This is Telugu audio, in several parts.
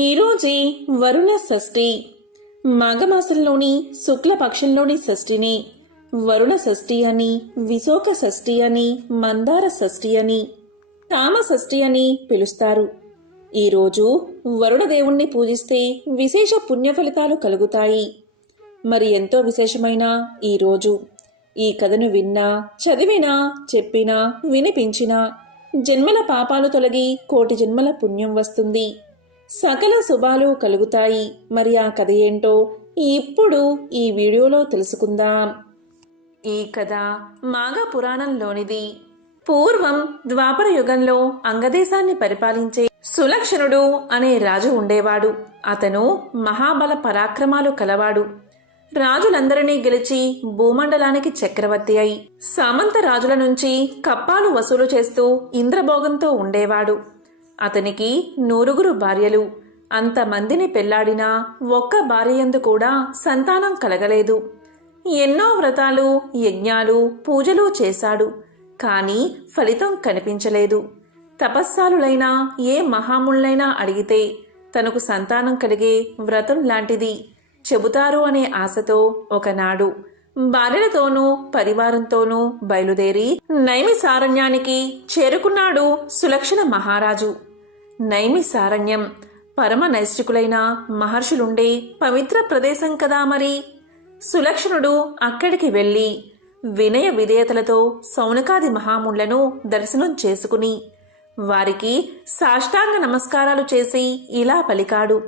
ఈరోజే వరుణ షష్ఠి. మాఘమాసంలోని శుక్లపక్షంలోని షష్ఠిని వరుణ షష్ఠి అని, విశోక షష్ఠి అని, మందార షష్ఠి అని, కామ షష్ఠి అని పిలుస్తారు. ఈరోజు వరుణదేవుణ్ణి పూజిస్తే విశేష పుణ్య ఫలితాలు కలుగుతాయి. మరి ఎంతో విశేషమైన ఈరోజు ఈ కథను విన్నా, చదివినా, చెప్పినా, వినిపించినా జన్మల పాపాలు తొలగి కోటి జన్మల పుణ్యం వస్తుంది, సకల శుభాలు కలుగుతాయి. మరి ఆ కథ ఏంటో ఇప్పుడు ఈ వీడియోలో తెలుసుకుందాం. ఈ కథ మాఘ పురాణంలోనిది. పూర్వం ద్వాపర యుగంలో అంగదేశాన్ని పరిపాలించే సులక్షణుడు అనే రాజు ఉండేవాడు. అతను మహాబల పరాక్రమాలు కలవాడు. రాజులందరినీ గెలిచి భూమండలానికి చక్రవర్తి అయి సామంత రాజుల నుంచి కప్పాలు వసూలు చేస్తూ ఇంద్రభోగంతో ఉండేవాడు. అతనికి 9 భార్యలు. అంతమందిని పెళ్లాడినా ఒక్క భార్యయందు కూడా సంతానం కలగలేదు. ఎన్నో వ్రతాలు, యజ్ఞాలు, పూజలు చేశాడు. కాని ఫలితం కనిపించలేదు. తపస్సాలులైనా ఏ మహాముళ్ళైనా అడిగితే తనకు సంతానం కలిగే వ్రతం లాంటిది చెబుతారు అనే ఆశతో ఒకనాడు భార్యలతోనూ పరివారంతోనూ బయలుదేరి నైమిసారణ్యానికి చేరుకున్నాడు సులక్షణ మహారాజు. నైమిసారణ్యం పరమ నైష్ఠికులైన మహర్షులుండే పవిత్ర ప్రదేశం కదా. మరి సులక్షణుడు అక్కడికి వెళ్ళి వినయ విధేయతలతో సౌనకాది మహాముళ్లను దర్శనం చేసుకుని వారికి సాష్టాంగ నమస్కారాలు చేసి ఇలా పలికాడు.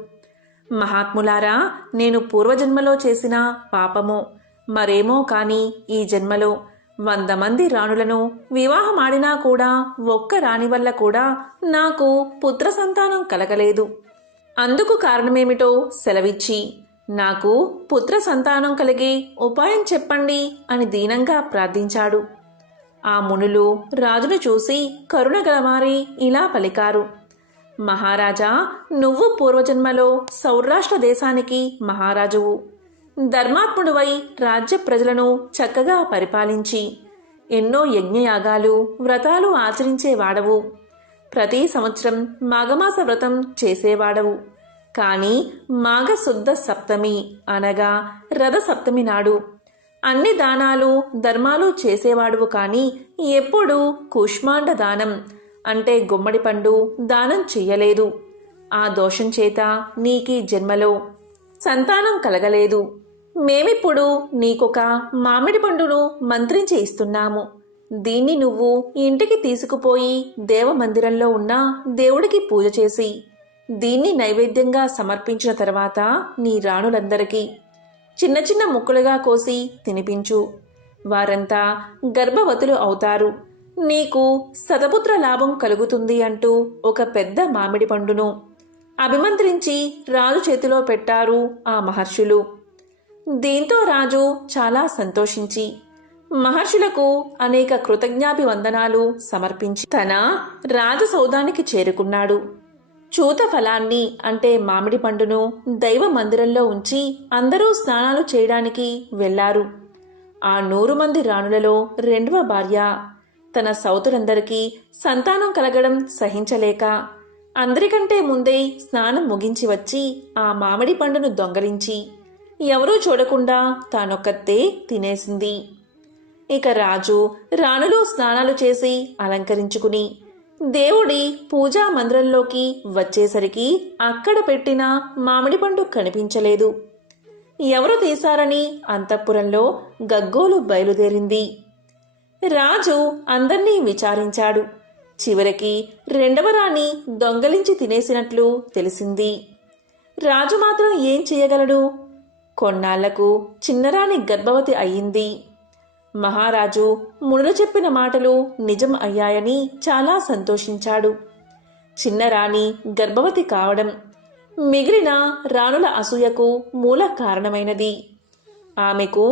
మహాత్ములారా, నేను పూర్వజన్మలో చేసిన పాపమో మరేమో కాని ఈ జన్మలో 100 మంది రాణులను వివాహమాడినా కూడా ఒక్క రాణి వల్ల కూడా నాకు పుత్ర సంతానం కలగలేదు. అందుకు కారణమేమిటో సెలవిచ్చి నాకు పుత్ర సంతానం కలిగే ఉపాయం చెప్పండి అని దీనంగా ప్రార్థించాడు. ఆ మునులు రాజును చూసి కరుణ గలవారి ఇలా పలికారు. మహారాజా, నువ్వు పూర్వజన్మలో సౌరాష్ట్ర దేశానికి మహారాజువు. ధర్మాత్ముడువై రాజ్య ప్రజలను చక్కగా పరిపాలించి ఎన్నో యజ్ఞయాగాలు, వ్రతాలు ఆచరించేవాడవు. ప్రతి సంవత్సరం మాఘమాస వ్రతం చేసేవాడవు. కాని మాఘశుద్ధ సప్తమి అనగా రథ సప్తమి నాడు అన్ని దానాలు, ధర్మాలు చేసేవాడువు. కాని ఎప్పుడూ కూష్మాండ దానం అంటే గుమ్మడి పండు దానం చెయ్యలేదు. ఆ దోషం చేత నీకీ జన్మలో సంతానం కలగలేదు. మేమిప్పుడు నీకొక మామిడి పండును మంత్రించి ఇస్తున్నాము. దీన్ని నువ్వు ఇంటికి తీసుకుపోయి దేవమందిరంలో ఉన్న దేవుడికి పూజ చేసి దీన్ని నైవేద్యంగా సమర్పించిన తర్వాత నీ రాణులందరికీ చిన్న చిన్న ముక్కలుగా కోసి తినిపించు. వారంతా గర్భవతులు అవుతారు. నీకు శతపుత్ర లాభం కలుగుతుంది అంటూ ఒక పెద్ద మామిడి పండును అభిమంత్రించి రాజు చేతిలో పెట్టారు ఆ మహర్షులు. దీంతో రాజు చాలా సంతోషించి మహర్షులకు అనేక కృతజ్ఞాభివందనాలు సమర్పించి తన రాజు సౌధానికి చేరుకున్నాడు. చూత ఫలాన్ని అంటే మామిడి పండును దైవ మందిరంలో ఉంచి అందరూ స్నానాలు చేయడానికి వెళ్లారు. ఆ 100 మంది రాణులలో 2వ భార్య తన సౌతులందరికీ సంతానం కలగడం సహించలేక అందరికంటే ముందే స్నానం ముగించి వచ్చి ఆ మామిడి పండును దొంగలించి ఎవరూ చూడకుండా తానొక్కతే తినేసింది. ఇక రాజు రాణులు స్నానాలు చేసి అలంకరించుకుని దేవుడి పూజా మందిరంలోకి వచ్చేసరికి అక్కడ పెట్టిన మామిడి పండు కనిపించలేదు. ఎవరు తీశారని అంతఃపురంలో గగ్గోలు బయలుదేరింది. రాజు అందర్నీ విచారించాడు. చివరికి 2వ రాణి దొంగలించి తినేసినట్లు తెలిసింది. రాజు మాత్రం ఏం చేయగలడు? కొన్నాళ్లకు చిన్నరాణి గర్భవతి అయ్యింది. మహారాజు మునులు చెప్పిన మాటలు నిజం అయ్యాయని చాలా సంతోషించాడు. చిన్నరాణి గర్భవతి కావడం మిగిలిన రాణుల అసూయకు మూల కారణమైనది. ఆమెకు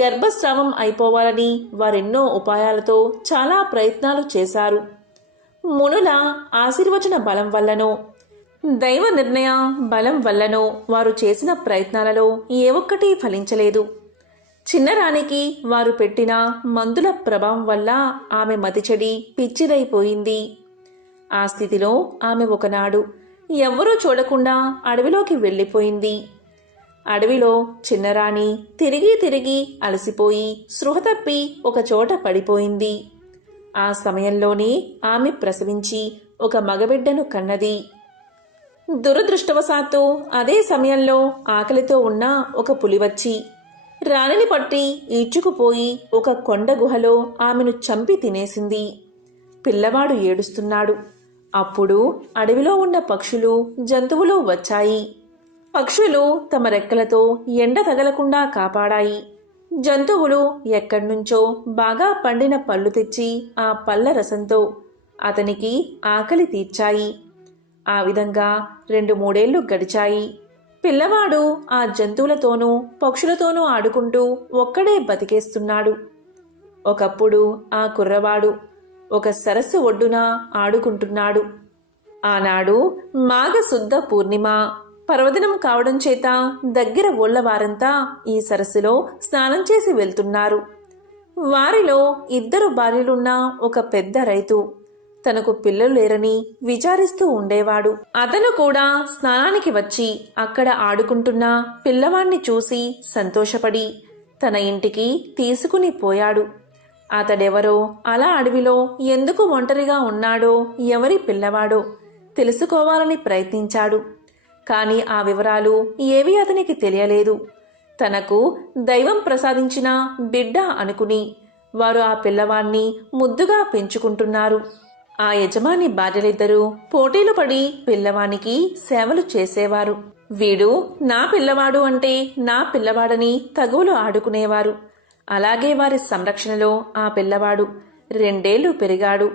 గర్భస్రావం అయిపోవాలని వారెన్నో ఉపాయాలతో చాలా ప్రయత్నాలు చేశారు. మునుల ఆశీర్వచన బలం వల్లనో దైవ నిర్ణయ బలం వల్లనో వారు చేసిన ప్రయత్నాలలో ఏ ఒక్కటి ఫలించలేదు. చిన్నరానికి వారు పెట్టిన మందుల ప్రభావం వల్ల ఆమె మతిచెడి పిచ్చిదైపోయింది. ఆ స్థితిలో ఆమె ఒకనాడు ఎవ్వరూ చూడకుండా అడవిలోకి వెళ్ళిపోయింది. అడవిలో చిన్నరాణి తిరిగి తిరిగి అలసిపోయి స్పృహ తప్పి ఒకచోట పడిపోయింది. ఆ సమయంలోనే ఆమె ప్రసవించి ఒక మగబిడ్డను కన్నది. దురదృష్టవశాత్తు అదే సమయంలో ఆకలితో ఉన్న ఒక పులి వచ్చి రాణిని పట్టి ఈడ్చుకుపోయి ఒక కొండ గుహలో ఆమెను చంపి తినేసింది. పిల్లవాడు ఏడుస్తున్నాడు. అప్పుడు అడవిలో ఉన్న పక్షులు, జంతువులు వచ్చాయి. పక్షులు తమ రెక్కలతో ఎండ తగలకుండా కాపాడాయి. జంతువులు ఎక్కడ్నుంచో బాగా పండిన పళ్ళు తెచ్చి ఆ పళ్ళ రసంతో అతనికి ఆకలి తీర్చాయి. ఆ విధంగా 2-3 ఏళ్లు గడిచాయి. పిల్లవాడు ఆ జంతువులతోనూ పక్షులతోనూ ఆడుకుంటూ ఒక్కడే బతికేస్తున్నాడు. ఒకప్పుడు ఆ కుర్రవాడు ఒక సరస్సు ఒడ్డున ఆడుకుంటున్నాడు. ఆనాడు మాఘశుద్ధ పూర్ణిమ పర్వదినం కావడం చేత దగ్గర ఊళ్ళవారంతా ఈ సరస్సులో స్నానం చేసి వెళ్తున్నారు. వారిలో 2 భార్యలున్న ఒక పెద్ద రైతు తనకు పిల్లలు లేరని విచారిస్తూ ఉండేవాడు. అతను కూడా స్నానానికి వచ్చి అక్కడ ఆడుకుంటున్న పిల్లవాణ్ణి చూసి సంతోషపడి తన ఇంటికి తీసుకుని పోయాడు. అతడెవరో, అలా అడవిలో ఎందుకు ఒంటరిగా ఉన్నాడో, ఎవరి పిల్లవాడో తెలుసుకోవాలని ప్రయత్నించాడు. కాని ఆ వివరాలు ఏవీ అతనికి తెలియలేదు. తనకు దైవం ప్రసాదించిన బిడ్డ అనుకుని వారు ఆ పిల్లవాణ్ణి ముద్దుగా పెంచుకుంటున్నారు. ఆ యజమాని భార్యలిద్దరూ పోటీలు పడి పిల్లవానికి సేవలు చేసేవారు. వీడు నా పిల్లవాడు అంటే నా పిల్లవాడని తగువులు ఆడుకునేవారు. అలాగే వారి సంరక్షణలో ఆ పిల్లవాడు 2 ఏళ్లు పెరిగాడు.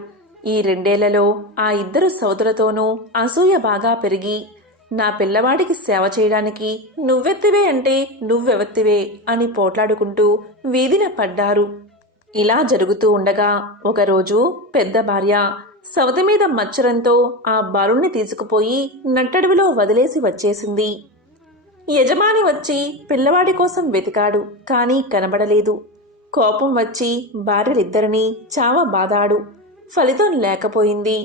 ఈ 2 ఏళ్లలో ఆ 2 సోదరులతోనూ అసూయ బాగా పెరిగి నా పిల్లవాడికి సేవ చేయడానికి నువ్వెత్తివే అంటే నువ్వెవత్తివే అని పోట్లాడుకుంటూ వీధిన పడ్డారు. ఇలా జరుగుతూ ఉండగా ఒకరోజు పెద్ద భార్య సవతి మీద మచ్చరంతో ఆ బాలుణ్ణి తీసుకుపోయి నట్టడవిలో వదిలేసి వచ్చేసింది. యజమాని వచ్చి పిల్లవాడి కోసం వెతికాడు. కానీ కనబడలేదు. కోపం వచ్చి భార్యలిద్దరినీ చావబాదాడు. ఫలితం లేకపోయింది.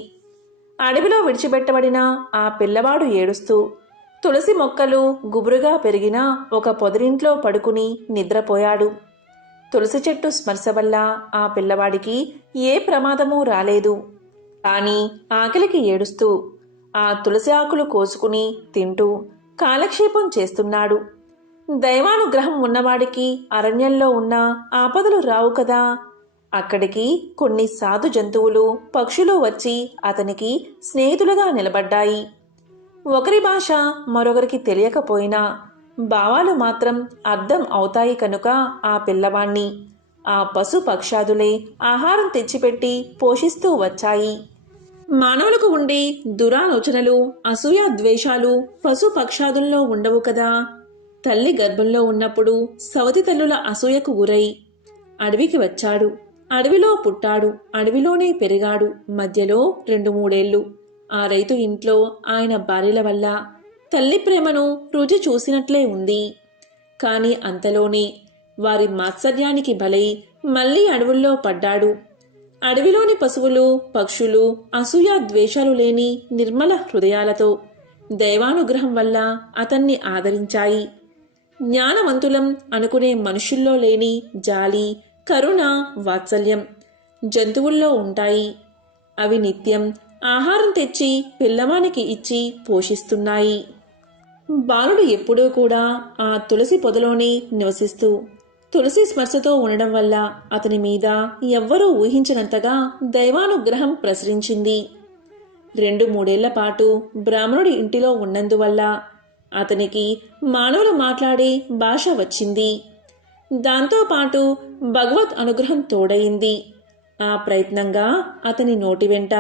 అడవిలో విడిచిపెట్టబడిన ఆ పిల్లవాడు ఏడుస్తూ తులసి మొక్కలు గుబురుగా పెరిగిన ఒక పొదరింట్లో పడుకుని నిద్రపోయాడు. తులసి చెట్టు స్పర్శ వల్ల ఆ పిల్లవాడికి ఏ ప్రమాదమూ రాలేదు. కానీ ఆకలికి ఏడుస్తూ ఆ తులసి ఆకులు కోసుకుని తింటూ కాలక్షేపం చేస్తున్నాడు. దైవానుగ్రహం ఉన్నవాడికి అరణ్యంలో ఉన్న ఆపదలు రావు కదా. అక్కడికి కొన్ని సాధు జంతువులు, పక్షులు వచ్చి అతనికి స్నేహితులుగా నిలబడ్డాయి. ఒకరి భాష మరొకరికి తెలియకపోయినా భావాలు మాత్రం అర్థం అవుతాయి కనుక ఆ పిల్లవాణ్ణి ఆ పశు పక్షాదులే ఆహారం తెచ్చిపెట్టి పోషిస్తూ వచ్చాయి. మానవులకు ఉండే దురాలోచనలు, అసూయ, ద్వేషాలు పశు పక్షాదుల్లో ఉండవు కదా. తల్లి గర్భంలో ఉన్నప్పుడు సవతి తల్లుల అసూయకు గురై అడవికి వచ్చాడు. అడవిలో పుట్టాడు. అడవిలోనే పెరిగాడు. మధ్యలో 2-3 ఏళ్లు ఆ రైతు ఇంట్లో ఆయన భార్యల వల్ల తల్లి ప్రేమను రుచి చూసినట్లే ఉంది. కాని అంతలోనే వారి మాత్సర్యానికి బలై మళ్లీ అడవుల్లో పడ్డాడు. అడవిలోని పశువులు, పక్షులు అసూయ ద్వేషాలు లేని నిర్మల హృదయాలతో దైవానుగ్రహం వల్ల అతన్ని ఆదరించాయి. జ్ఞానవంతులం అనుకునే మనుషుల్లో లేని జాలి, కరుణ, వాత్సల్యం జంతువుల్లో ఉంటాయి. అవి నిత్యం ఆహారం తెచ్చి పిల్లవానికి ఇచ్చి పోషిస్తున్నాయి. బాలుడు ఎప్పుడూ కూడా ఆ తులసి పొదలోనే నివసిస్తూ తులసి స్పర్శతో ఉండడం వల్ల అతని మీద ఎవ్వరూ ఊహించినంతగా దైవానుగ్రహం ప్రసరించింది. 2-3 ఏళ్ల పాటు బ్రాహ్మణుడి ఇంటిలో ఉన్నందువల్ల అతనికి మానవులు మాట్లాడే భాష వచ్చింది. దాంతోపాటు భగవత్ అనుగ్రహం తోడయింది. ఆ ప్రయత్నంగా అతని నోటి వెంట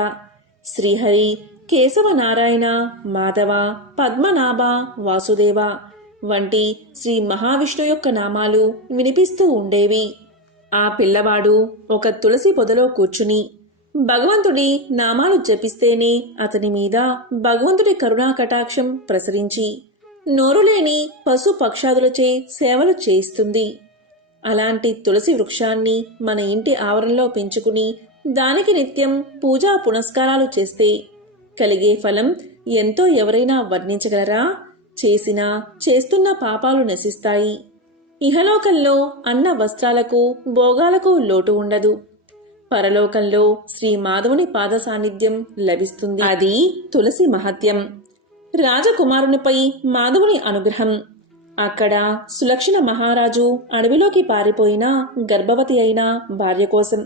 శ్రీహరి, కేశవ, నారాయణ, మాధవ, పద్మనాభ, వాసుదేవ వంటి శ్రీ మహావిష్ణు యొక్క నామాలు వినిపిస్తూ ఉండేవి. ఆ పిల్లవాడు ఒక తులసి పొదలో కూర్చుని భగవంతుడి నామాలు జపిస్తేనే అతని మీద భగవంతుడి కరుణా కటాక్షం ప్రసరించి నోరులేని పశు పక్షాదులచే సేవలు చేయిస్తుంది. అలాంటి తులసి వృక్షాన్ని మన ఇంటి ఆవరణలో పెంచుకుని దానికి నిత్యం పూజా పునస్కారాలు చేస్తే కలిగే ఫలం ఎంతో ఎవరైనా వర్ణించగలరా? చేసినా చేస్తున్న పాపాలు నశిస్తాయి. ఇహలోకంలో అన్న వస్త్రాలకు భోగాలకు లోటు ఉండదు. పరలోకంలో శ్రీ మాధవుని పాద సాన్నిధ్యం లభిస్తుంది. అది తులసి మహత్యం. రాజకుమారునిపై మాధవుని అనుగ్రహం. అక్కడ సులక్షణ మహారాజు అడవిలోకి పారిపోయిన గర్భవతి అయిన భార్య కోసం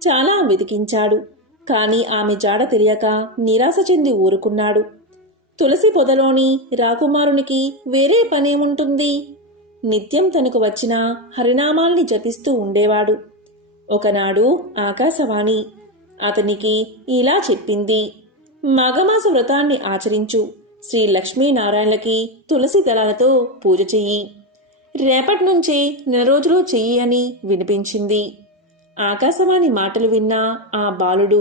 చాలా వెతికించాడు. కాని ఆమె జాడ తెలియక నిరాశ చెంది ఊరుకున్నాడు. తులసి పొదలోని రాకుమారునికి వేరే పనేముంటుంది? నిత్యం తనకు వచ్చిన హరినామాల్ని జపిస్తూ ఉండేవాడు. ఒకనాడు ఆకాశవాణి అతనికి ఇలా చెప్పింది: మాఘమాస వ్రతాన్ని ఆచరించు. శ్రీ లక్ష్మీనారాయణలకి తులసి దళాలతో పూజ చెయ్యి. రేపటి నుంచి 4 రోజులు చెయ్యి అని వినిపించింది. ఆకాశవాణి మాటలు విన్న ఆ బాలుడు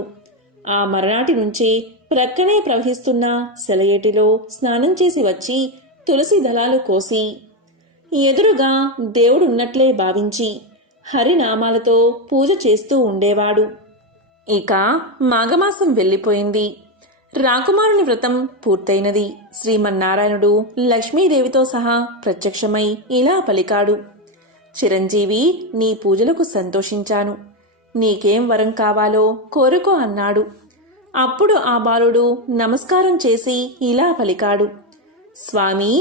ఆ మరనాటి నుంచి ప్రక్కనే ప్రవహిస్తున్న సెలయేటిలో స్నానం చేసి వచ్చి తులసి దళాలు కోసి ఎదురుగా దేవుడున్నట్లే భావించి హరినామాలతో పూజ చేస్తూ ఉండేవాడు. ఇక మాఘమాసం వెళ్ళిపోయింది. రాకుమారుని వ్రతం పూర్తయినది. శ్రీమన్నారాయణుడు లక్ష్మీదేవితో సహా ప్రత్యక్షమై ఇలా పలికాడు: చిరంజీవి, నీ పూజలకు సంతోషించాను. నీకేం వరం కావాలో కోరుకో అన్నాడు. అప్పుడు ఆ బాలుడు నమస్కారం చేసి ఇలా పలికాడు: స్వామి,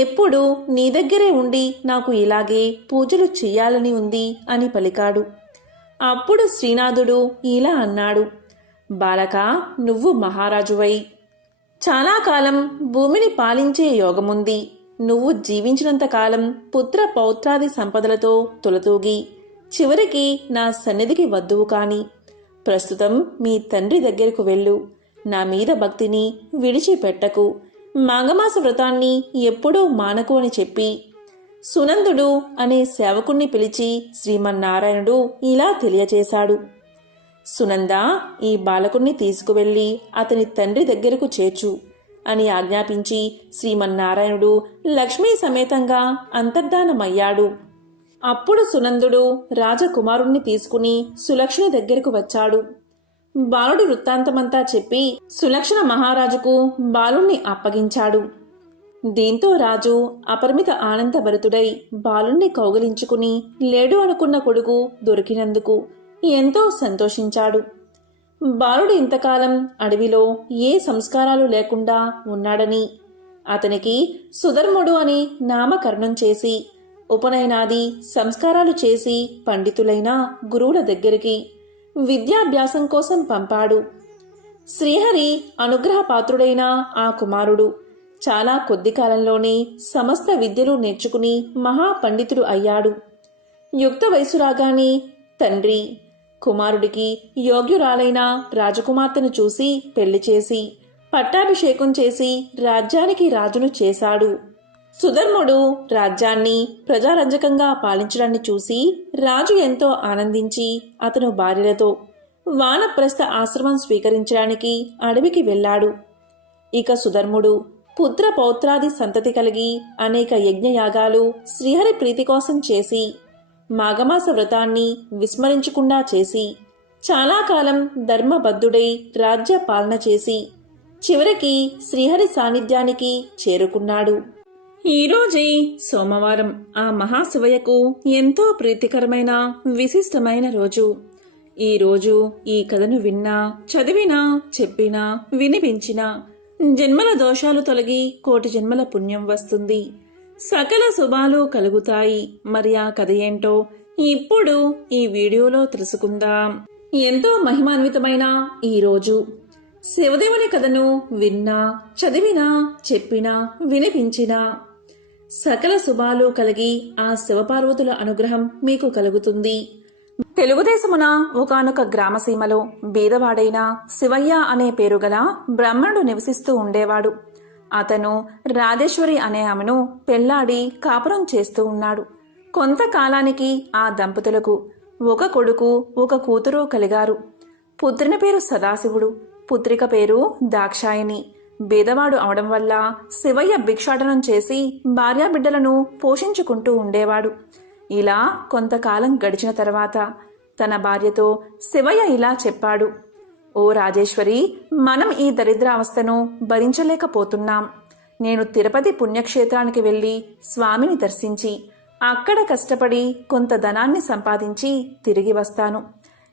ఎప్పుడు నీ దగ్గరే ఉండి నాకు ఇలాగే పూజలు చెయ్యాలని ఉంది అని పలికాడు. అప్పుడు శ్రీనాథుడు ఇలా అన్నాడు: బాలక, నువ్వు మహారాజువై చాలా కాలం భూమిని పాలించే యోగముంది. నువ్వు జీవించినంతకాలం పుత్ర పౌత్రాది సంపదలతో తులతూగి చివరికి నా సన్నిధికి వద్దువు కాని ప్రస్తుతం మీ తండ్రి దగ్గరకు వెళ్ళు. నా మీద భక్తిని విడిచిపెట్టకు. మాఘమాస వ్రతాన్ని ఎప్పుడూ మానకు అని చెప్పి సునందుడు అనే సేవకుణ్ణి పిలిచి శ్రీమన్నారాయణుడు ఇలా తెలియచేశాడు: సునంద, ఈ బాలకుణ్ణి తీసుకువెళ్లి అతని తండ్రి దగ్గరకు చేర్చు అని ఆజ్ఞాపించి శ్రీమన్నారాయణుడు లక్ష్మీ సమేతంగా అంతర్ధానమయ్యాడు. అప్పుడు సునందుడు రాజకుమారుణ్ణి తీసుకుని సులక్షణ దగ్గరకు వచ్చాడు. బాలుడి వృత్తాంతమంతా చెప్పి సులక్షణ మహారాజుకు బాలుణ్ణి అప్పగించాడు. దీంతో రాజు అపరిమిత ఆనందభరితుడై బాలుణ్ణి కౌగిలించుకుని లేడు అనుకున్న కొడుకు దొరికినందుకు ఎంతో సంతోషించాడు. బాలుడు ఇంతకాలం అడవిలో ఏ సంస్కారాలు లేకుండా ఉన్నాడని అతనికి సుధర్ముడు అని నామకరణం చేసి ఉపనయనాది సంస్కారాలు చేసి పండితులైన గురువుల దగ్గరికి విద్యాభ్యాసం కోసం పంపాడు. శ్రీహరి అనుగ్రహపాత్రుడైన ఆ కుమారుడు చాలా కొద్ది కాలంలోనే సమస్త విద్యలు నేర్చుకుని మహాపండితుడు అయ్యాడు. యుక్త వయసు రాగానే తండ్రి కుమారుడికి యోగ్యురాలైన రాజకుమార్తెను చూసి పెళ్లి చేసి పట్టాభిషేకం చేసి రాజ్యానికి రాజును చేశాడు. సుధర్ముడు రాజ్యాన్ని ప్రజారంజకంగా పాలించడాన్ని చూసి రాజు ఎంతో ఆనందించి అతను భార్యలతో వానప్రస్థ ఆశ్రమం స్వీకరించడానికి అడవికి వెళ్ళాడు. ఇక సుధర్ముడు పుత్ర పౌత్రాది సంతతి కలిగి అనేక యజ్ఞయాగాలు శ్రీహరి ప్రీతి కోసం చేసి మాఘమాస వ్రతాన్ని విస్మరించకుండా చేసి చాలా కాలం ధర్మబద్ధుడై రాజ్య పాలన చేసి చివరికి శ్రీహరి సాన్నిధ్యానికి చేరుకున్నాడు. ఈరోజే సోమవారం ఆ మహాశివయ్యకు ఎంతో ప్రీతికరమైన విశిష్టమైన రోజు. ఈ రోజు ఈ కథను విన్నా, చదివినా, చెప్పినా, వినిపించినా జన్మల దోషాలు తొలగి కోటి జన్మల పుణ్యం వస్తుంది. సకల శుభాలు కలుగుతాయి. మరి ఆ కథ ఏంటో ఇప్పుడు ఈ వీడియోలో తెలుసుకుందాం. ఎంతో మహిమాన్వితమైన ఈ రోజు శివదేవుని కథను విన్నా, చదివినా, చెప్పినా, వినిపించినా సకల శుభాలు కలిగి ఆ శివపార్వతుల అనుగ్రహం మీకు కలుగుతుంది. తెలుగుదేశమున ఒకానొక గ్రామసీమలో బీదవాడైన శివయ్య అనే పేరుగల బ్రాహ్మణుడు నివసిస్తూ ఉండేవాడు. అతను రాజేశ్వరి అనే ఆమెను పెళ్లాడి కాపురం చేస్తూ ఉన్నాడు. కొంతకాలానికి ఆ దంపతులకు ఒక కొడుకు, ఒక కూతురు కలిగారు. పుత్రుని పేరు సదాశివుడు, పుత్రిక పేరు దాక్షాయని. బీదవాడు అవడం వల్ల శివయ్య భిక్షాటనం చేసి భార్యాబిడ్డలను పోషించుకుంటూ ఉండేవాడు. ఇలా కొంతకాలం గడిచిన తర్వాత తన భార్యతో శివయ్య ఇలా చెప్పాడు: ఓ రాజేశ్వరి, మనం ఈ దరిద్రావస్థను భరించలేకపోతున్నాం. నేను తిరుపతి పుణ్యక్షేత్రానికి వెళ్ళి స్వామిని దర్శించి అక్కడ కష్టపడి కొంత ధనాన్ని సంపాదించి తిరిగి వస్తాను.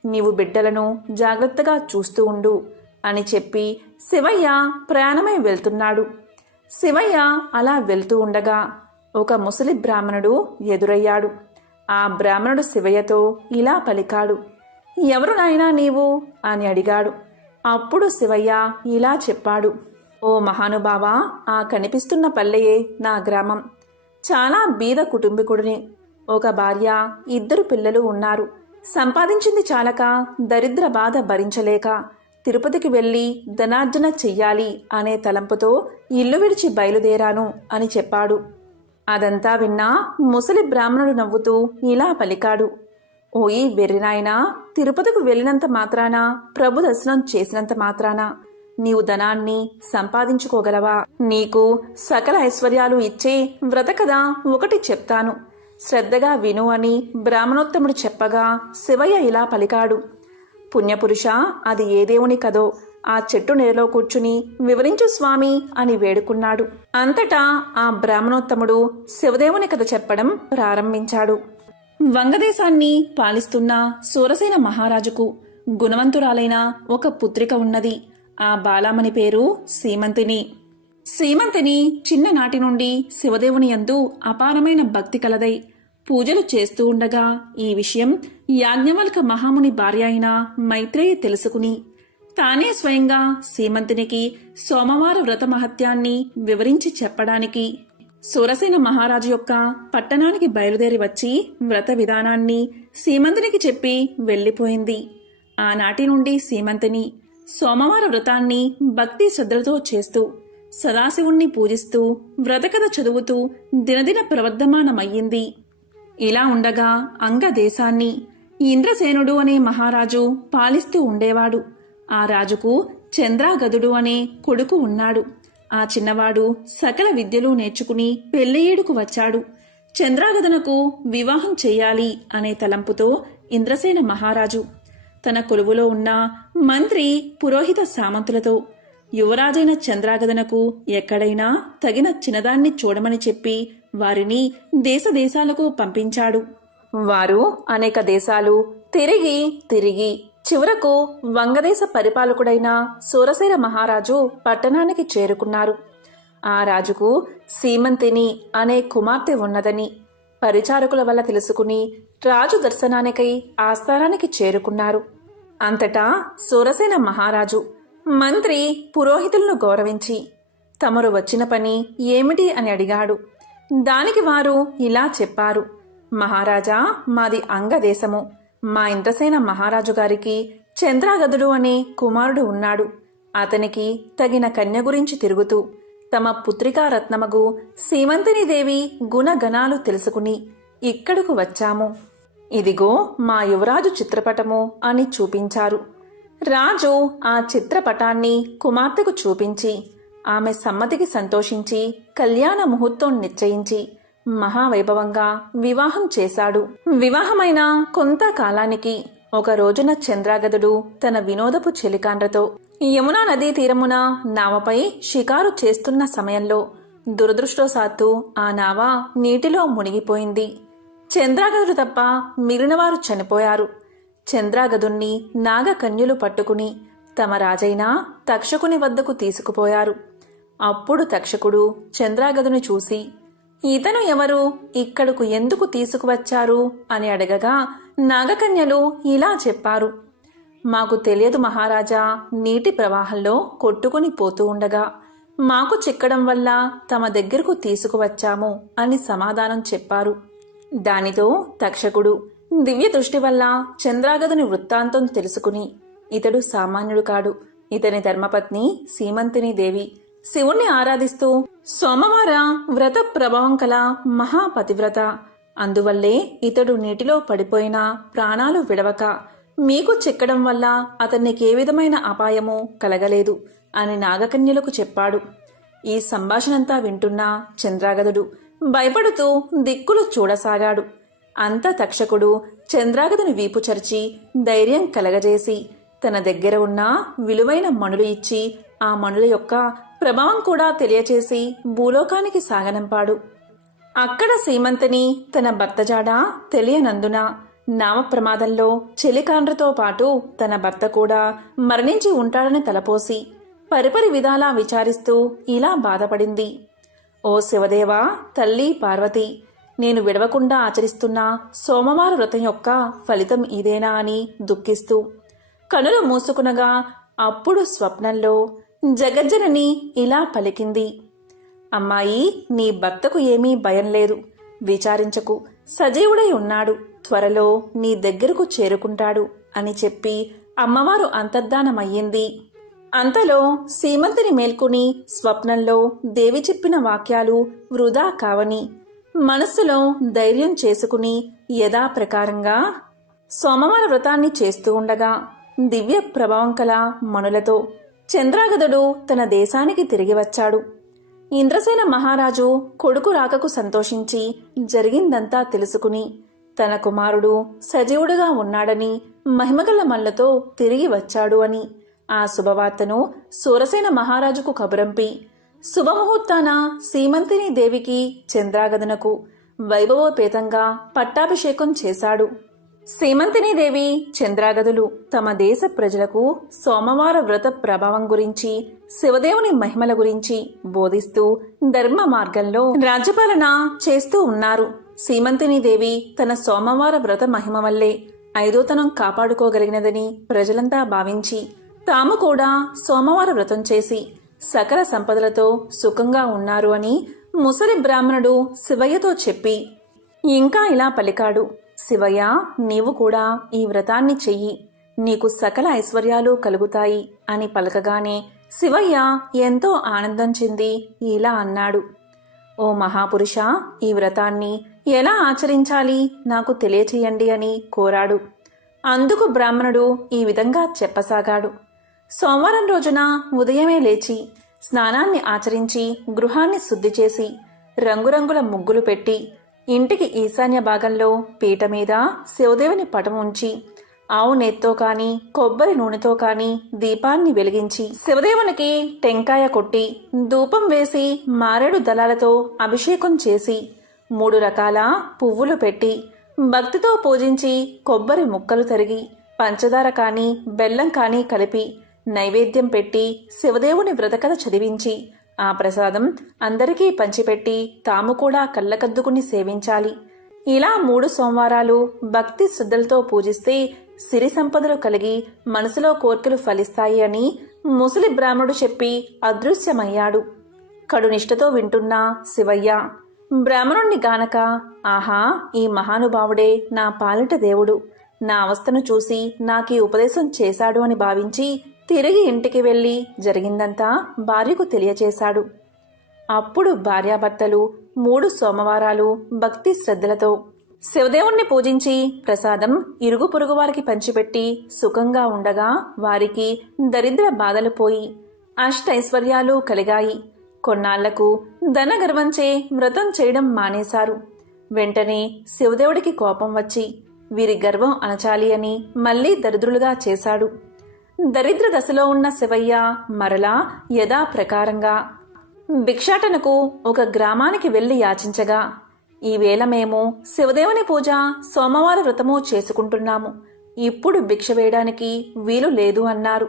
నీవు బిడ్డలను జాగ్రత్తగా చూస్తూ ఉండు అని చెప్పి శివయ్య ప్రయాణమై వెళ్తున్నాడు. శివయ్య అలా వెళ్తూ ఉండగా ఒక ముసలి బ్రాహ్మణుడు ఎదురయ్యాడు. ఆ బ్రాహ్మణుడు శివయ్యతో ఇలా పలికాడు. ఎవరు నాయనా నీవు అని అడిగాడు. అప్పుడు శివయ్య ఇలా చెప్పాడు. ఓ మహానుభావా, ఆ కనిపిస్తున్న పల్లెయే నా గ్రామం. చాలా బీద కుటుంబీకుడిని. ఒక భార్య, 2 పిల్లలు ఉన్నారు. సంపాదించింది చాలక దరిద్ర బాధ భరించలేక తిరుపతికి వెళ్ళి ధనార్జన చెయ్యాలి అనే తలంపుతో ఇల్లు విడిచి బయలుదేరాను అని చెప్పాడు. అదంతా విన్నా ముసలి బ్రాహ్మణుడు నవ్వుతూ ఇలా పలికాడు. ఓయి వెర్రినాయనా, తిరుపతికి వెళ్ళినంత మాత్రాన, ప్రభు దర్శనం చేసినంత మాత్రాన నీవు ధనాన్ని సంపాదించుకోగలవా? నీకు సకల ఐశ్వర్యాలు ఇచ్చే వ్రత కథ ఒకటి చెప్తాను, శ్రద్ధగా విను అని బ్రాహ్మణోత్తముడు చెప్పగా శివయ్య ఇలా పలికాడు. పుణ్యపురుష, అది ఏ దేవుని కదో ఆ చెట్టు నీడలో కూర్చుని వివరించు స్వామి అని వేడుకున్నాడు. అంతటా ఆ బ్రాహ్మణోత్తముడు శివదేవుని కథ చెప్పడం ప్రారంభించాడు. వంగదేశాన్ని పాలిస్తున్న సూరసేన మహారాజుకు గుణవంతురాలైన ఒక పుత్రిక ఉన్నది. ఆ బాలామణి పేరు సీమంతిని. సీమంతిని చిన్ననాటి నుండి శివదేవుని యందు అపారమైన భక్తి కలదై పూజలు చేస్తూ ఉండగా ఈ విషయం యాజ్ఞవల్క మహాముని భార్య అయిన మైత్రేయి తెలుసుకుని తానే స్వయంగా సీమంతినికి సోమవార వ్రత మహత్యాన్ని వివరించి చెప్పడానికి సూరసేన మహారాజు యొక్క పట్టణానికి బయలుదేరి వచ్చి వ్రత విధానాన్ని సీమంతినికి చెప్పి వెళ్ళిపోయింది. ఆనాటి నుండి సీమంతిని సోమవార వ్రతాన్ని భక్తి శ్రద్ధలతో చేస్తూ సదాశివుణ్ణి పూజిస్తూ వ్రతకథ చదువుతూ దినదిన ప్రవర్ధమానమయ్యింది. ఇలా ఉండగా అంగదేశాన్ని ఇంద్రసేనుడు అనే మహారాజు పాలిస్తూ ఉండేవాడు. ఆ రాజుకు చంద్రాగదుడు అనే కొడుకు ఉన్నాడు. ఆ చిన్నవాడు సకల విద్యలు నేర్చుకుని పెళ్లియేడుకు వచ్చాడు. చంద్రాగదునకు వివాహం చెయ్యాలి అనే తలంపుతో ఇంద్రసేన మహారాజు తన కొలువులో ఉన్న మంత్రి, పురోహిత సామంతులతో యువరాజైన చంద్రాగదనకు ఎక్కడైనా తగిన చిన్నదాన్ని చూడమని చెప్పి వారిని దేశదేశాలకు పంపించాడు. వారు అనేక దేశాలు తిరిగి తిరిగి చివరకు వంగదేశ పరిపాలకుడైన సూరసేన మహారాజు పట్టణానికి చేరుకున్నారు. ఆ రాజుకు సీమంతిని అనే కుమార్తె ఉన్నదని పరిచారకుల వల్ల తెలుసుకుని రాజు దర్శనానికై ఆస్థానానికి చేరుకున్నారు. అంతటా సూరసేన మహారాజు మంత్రి, పురోహితులను గౌరవించి తమరు వచ్చిన పని ఏమిటి అని అడిగాడు. దానికి వారు ఇలా చెప్పారు. మహారాజా, మాది అంగదేశము. మా ఇంద్రసేన మహారాజు గారికి చంద్రాగదుడు అనే కుమారుడు ఉన్నాడు. అతనికి తగిన కన్య గురించి తిరుగుతూ తమ పుత్రికా రత్నమగు సీమంతిని దేవి గుణగణాలు తెలుసుకుని ఇక్కడకు వచ్చాము. ఇదిగో మా యువరాజు చిత్రపటము అని చూపించారు. రాజు ఆ చిత్రపటాన్ని కుమార్తెకు చూపించి ఆమె సమ్మతికి సంతోషించి కళ్యాణ ముహూర్తం నిశ్చయించి మహావైభవంగా వివాహం చేశాడు. వివాహమైన కొంతకాలానికి ఒక రోజున చంద్రాగదుడు తన వినోదపు చెలికాండ్రతో యమునా నదీ తీరమున నావపై షికారు చేస్తున్న సమయంలో దురదృష్టవశాత్తు ఆ నావ నీటిలో మునిగిపోయింది. చంద్రాగదుడు తప్ప మిగిలినవారు చనిపోయారు. చంద్రాగదుణ్ణి నాగకన్యులు పట్టుకుని తమ రాజైన తక్షకుని వద్దకు తీసుకుపోయారు. అప్పుడు తక్షకుడు చంద్రాగదుని చూసి, ఇతను ఎవరు, ఇక్కడకు ఎందుకు తీసుకువచ్చారు అని అడగగా నాగకన్యలు ఇలా చెప్పారు. మాకు తెలియదు మహారాజా, నీటి ప్రవాహంలో కొట్టుకుని పోతూ ఉండగా మాకు చిక్కడం వల్ల తమ దగ్గరకు తీసుకువచ్చాము అని సమాధానం చెప్పారు. దానితో తక్షకుడు దివ్య దృష్టి వల్ల చంద్రాగదుని వృత్తాంతం తెలుసుకుని ఇతడు సామాన్యుడు కాడు, ఇతని ధర్మపత్ని సీమంతిని దేవి శివుణ్ణి ఆరాధిస్తూ సోమవార వ్రత ప్రభావం కల మహాపతివ్రత, అందువల్లే ఇతడు నీటిలో పడిపోయినా ప్రాణాలు విడవక మీకు చిక్కడం వల్ల అతనికి ఏ విధమైన అపాయమూ కలగలేదు అని నాగకన్యలకు చెప్పాడు. ఈ సంభాషణంతా వింటున్న చంద్రాగదుడు భయపడుతూ దిక్కులు చూడసాగాడు. అంత తక్షకుడు చంద్రాగదుని వీపు చరిచి ధైర్యం కలగజేసి తన దగ్గర ఉన్న విలువైన మణులు ఇచ్చి ఆ మణుల యొక్క ప్రభావం కూడా తెలియచేసి భూలోకానికి సాగనంపాడు. అక్కడ సీమంతిని తన భర్త జాడ తెలియనందున నామ ప్రమాదంలో చెలికాండ్రతో పాటు తన భర్త కూడా మరణించి ఉంటాడని తలపోసి పరిపరి విధాలా విచారిస్తూ ఇలా బాధపడింది. ఓ శివదేవా, తల్లి పార్వతి, నేను విడవకుండా ఆచరిస్తున్న సోమవార వ్రతం యొక్క ఫలితం ఇదేనా అని దుఃఖిస్తూ కనులు మూసుకునగా అప్పుడు స్వప్నంలో జగజ్జనని ఇలా పలికింది. అమ్మాయి, నీ భర్తకు ఏమీ భయం లేదు, విచారించకు, సజీవుడై ఉన్నాడు, త్వరలో నీ దగ్గరకు చేరుకుంటాడు అని చెప్పి అమ్మవారు అంతర్ధానమయ్యింది. అంతలో సీమంతిని మేల్కొని స్వప్నంలో దేవి చెప్పిన వాక్యాలు వృధా కావని మనస్సులో ధైర్యం చేసుకుని యథాప్రకారంగా సోమవార వ్రతాన్ని చేస్తూ ఉండగా దివ్య ప్రభావం కల మణులతో చంద్రాగదుడు తన దేశానికి తిరిగి వచ్చాడు. ఇంద్రసేన మహారాజు కొడుకు రాకకు సంతోషించి జరిగిందంతా తెలుసుకుని తన కుమారుడు సజీవుడుగా ఉన్నాడని మహిమగల మల్లతో తిరిగి వచ్చాడు అని ఆ శుభవార్తను సూరసేన మహారాజుకు కబురంపి శుభముహూర్తాన సీమంతిని దేవికి చంద్రాగదునకు వైభవోపేతంగా పట్టాభిషేకం చేశాడు. సీమంతిని దేవి చంద్రాగదులు తమ దేశ ప్రజలకు సోమవార వ్రత ప్రభావం గురించి, శివదేవుని మహిమల గురించి బోధిస్తూ ధర్మ మార్గంలో రాజ్యపాలన చేస్తూ ఉన్నారు. సీమంతిని దేవి తన సోమవార వ్రత మహిమ వల్లే ఐదోతనం కాపాడుకోగలిగినదని ప్రజలంతా భావించి తాము కూడా సోమవార వ్రతం చేసి సకల సంపదలతో సుఖంగా ఉన్నారు అని ముసలి బ్రాహ్మణుడు శివయ్యతో చెప్పి ఇంకా ఇలా పలికాడు. శివయ్య, నీవు కూడా ఈ వ్రతాన్ని చెయ్యి, నీకు సకల ఐశ్వర్యాలు కలుగుతాయి అని పలకగానే శివయ్య ఎంతో ఆనందం చెంది ఇలా అన్నాడు. ఓ మహాపురుష, ఈ వ్రతాన్ని ఎలా ఆచరించాలి నాకు తెలియచేయండి అని కోరాడు. అందుకు బ్రాహ్మణుడు ఈ విధంగా చెప్పసాగాడు. సోమవారం రోజున ఉదయమే లేచి స్నానాన్ని ఆచరించి గృహాన్ని శుద్ధి చేసి రంగురంగుల ముగ్గులు పెట్టి ఇంటికి ఈశాన్య భాగంలో పీట మీద శివదేవుని పటం ఉంచి ఆవు నెత్తో కాని కొబ్బరి నూనెతో కాని దీపాన్ని వెలిగించి శివదేవునికి టెంకాయ కొట్టి ధూపం వేసి మారేడు దళాలతో అభిషేకం చేసి 3 రకాల పువ్వులు పెట్టి భక్తితో పూజించి కొబ్బరి ముక్కలు తరిగి పంచదార కాని బెల్లం కాని కలిపి నైవేద్యం పెట్టి శివదేవుని వ్రతకథ చదివించి ఆ ప్రసాదం అందరికీ పంచిపెట్టి తాము కూడా కళ్ళకద్దుకుని సేవించాలి. ఇలా 3 సోమవారాలు భక్తి శ్రద్ధలతో పూజిస్తే సిరి సంపదలు కలిగి మనసులో కోర్కెలు ఫలిస్తాయి అని ముసలి బ్రాహ్మణుడు చెప్పి అదృశ్యమయ్యాడు. కడునిష్టతో వింటున్న శివయ్య బ్రాహ్మణుణ్ణి గానక, ఆహా, ఈ మహానుభావుడే నా పాలిట దేవుడు, నా అవస్థను చూసి నాకీ ఉపదేశం చేశాడు అని భావించి తిరిగి ఇంటికి వెళ్లి జరిగిందంతా భార్యకు తెలియచేశాడు. అప్పుడు భార్యాభర్తలు 3 సోమవారాలు భక్తి శ్రద్ధలతో శివదేవుణ్ణి పూజించి ప్రసాదం ఇరుగు పొరుగు వారికి పంచిపెట్టి సుఖంగా ఉండగా వారికి దరిద్ర బాధలు పోయి అష్టైశ్వర్యాలు కలిగాయి. కొన్నాళ్లకు ధనగర్వంచే వ్రతం చేయడం మానేశారు. వెంటనే శివదేవుడికి కోపం వచ్చి వీరి గర్వం అణచాలి అని మళ్లీ దరిద్రులుగా చేశాడు. దరిద్ర దశలో ఉన్న శివయ్య మరలా యథాప్రకారంగా భిక్షాటనకు ఒక గ్రామానికి వెళ్లి యాచించగా, ఈవేళ మేము శివదేవుని పూజ సోమవార వ్రతము చేసుకుంటున్నాము, ఇప్పుడు భిక్ష వేయడానికి వీలు లేదు అన్నారు.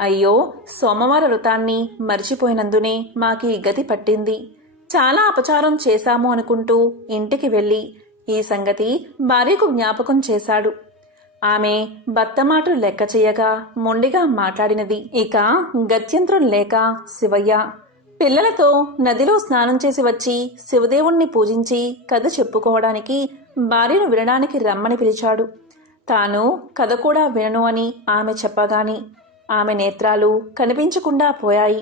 అయ్యో, సోమవార వ్రతాన్ని మర్చిపోయినందునే మాకీ గతి పట్టింది, చాలా అపచారం చేశాము అనుకుంటూ ఇంటికి వెళ్లి ఈ సంగతి భార్యకు జ్ఞాపకం చేశాడు. ఆమె భర్త మాటలు లెక్క చేయగా మొండిగా మాట్లాడినది. ఇక గత్యంతరం లేక శివయ్య పిల్లలతో నదిలో స్నానం చేసి వచ్చి శివదేవుణ్ణి పూజించి కథ చెప్పుకోవడానికి భార్యను వినడానికి రమ్మని పిలిచాడు. తాను కథ కూడా వినను అని ఆమె చెప్పగాని ఆమె నేత్రాలు కనిపించకుండా పోయాయి.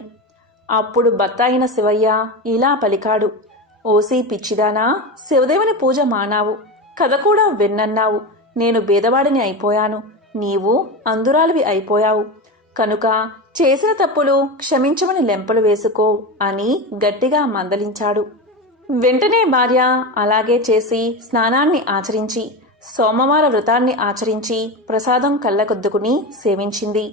అప్పుడు భర్త అయిన శివయ్య ఇలా పలికాడు. ఓసి పిచ్చిదానా, శివదేవుని పూజ మానావు, కథ కూడా విన్నన్నావు, నేను బేదవాడిని అయిపోయాను, నీవు అందురాలివి అయిపోయావు, కనుక చేసిన తప్పులు క్షమించమని లెంపలు వేసుకో అని గట్టిగా మందలించాడు. వెంటనే భార్య అలాగే చేసి స్నానాన్ని ఆచరించి సోమవార వ్రతాన్ని ఆచరించి ప్రసాదం కళ్ళకొద్దుకుని సేవించింది.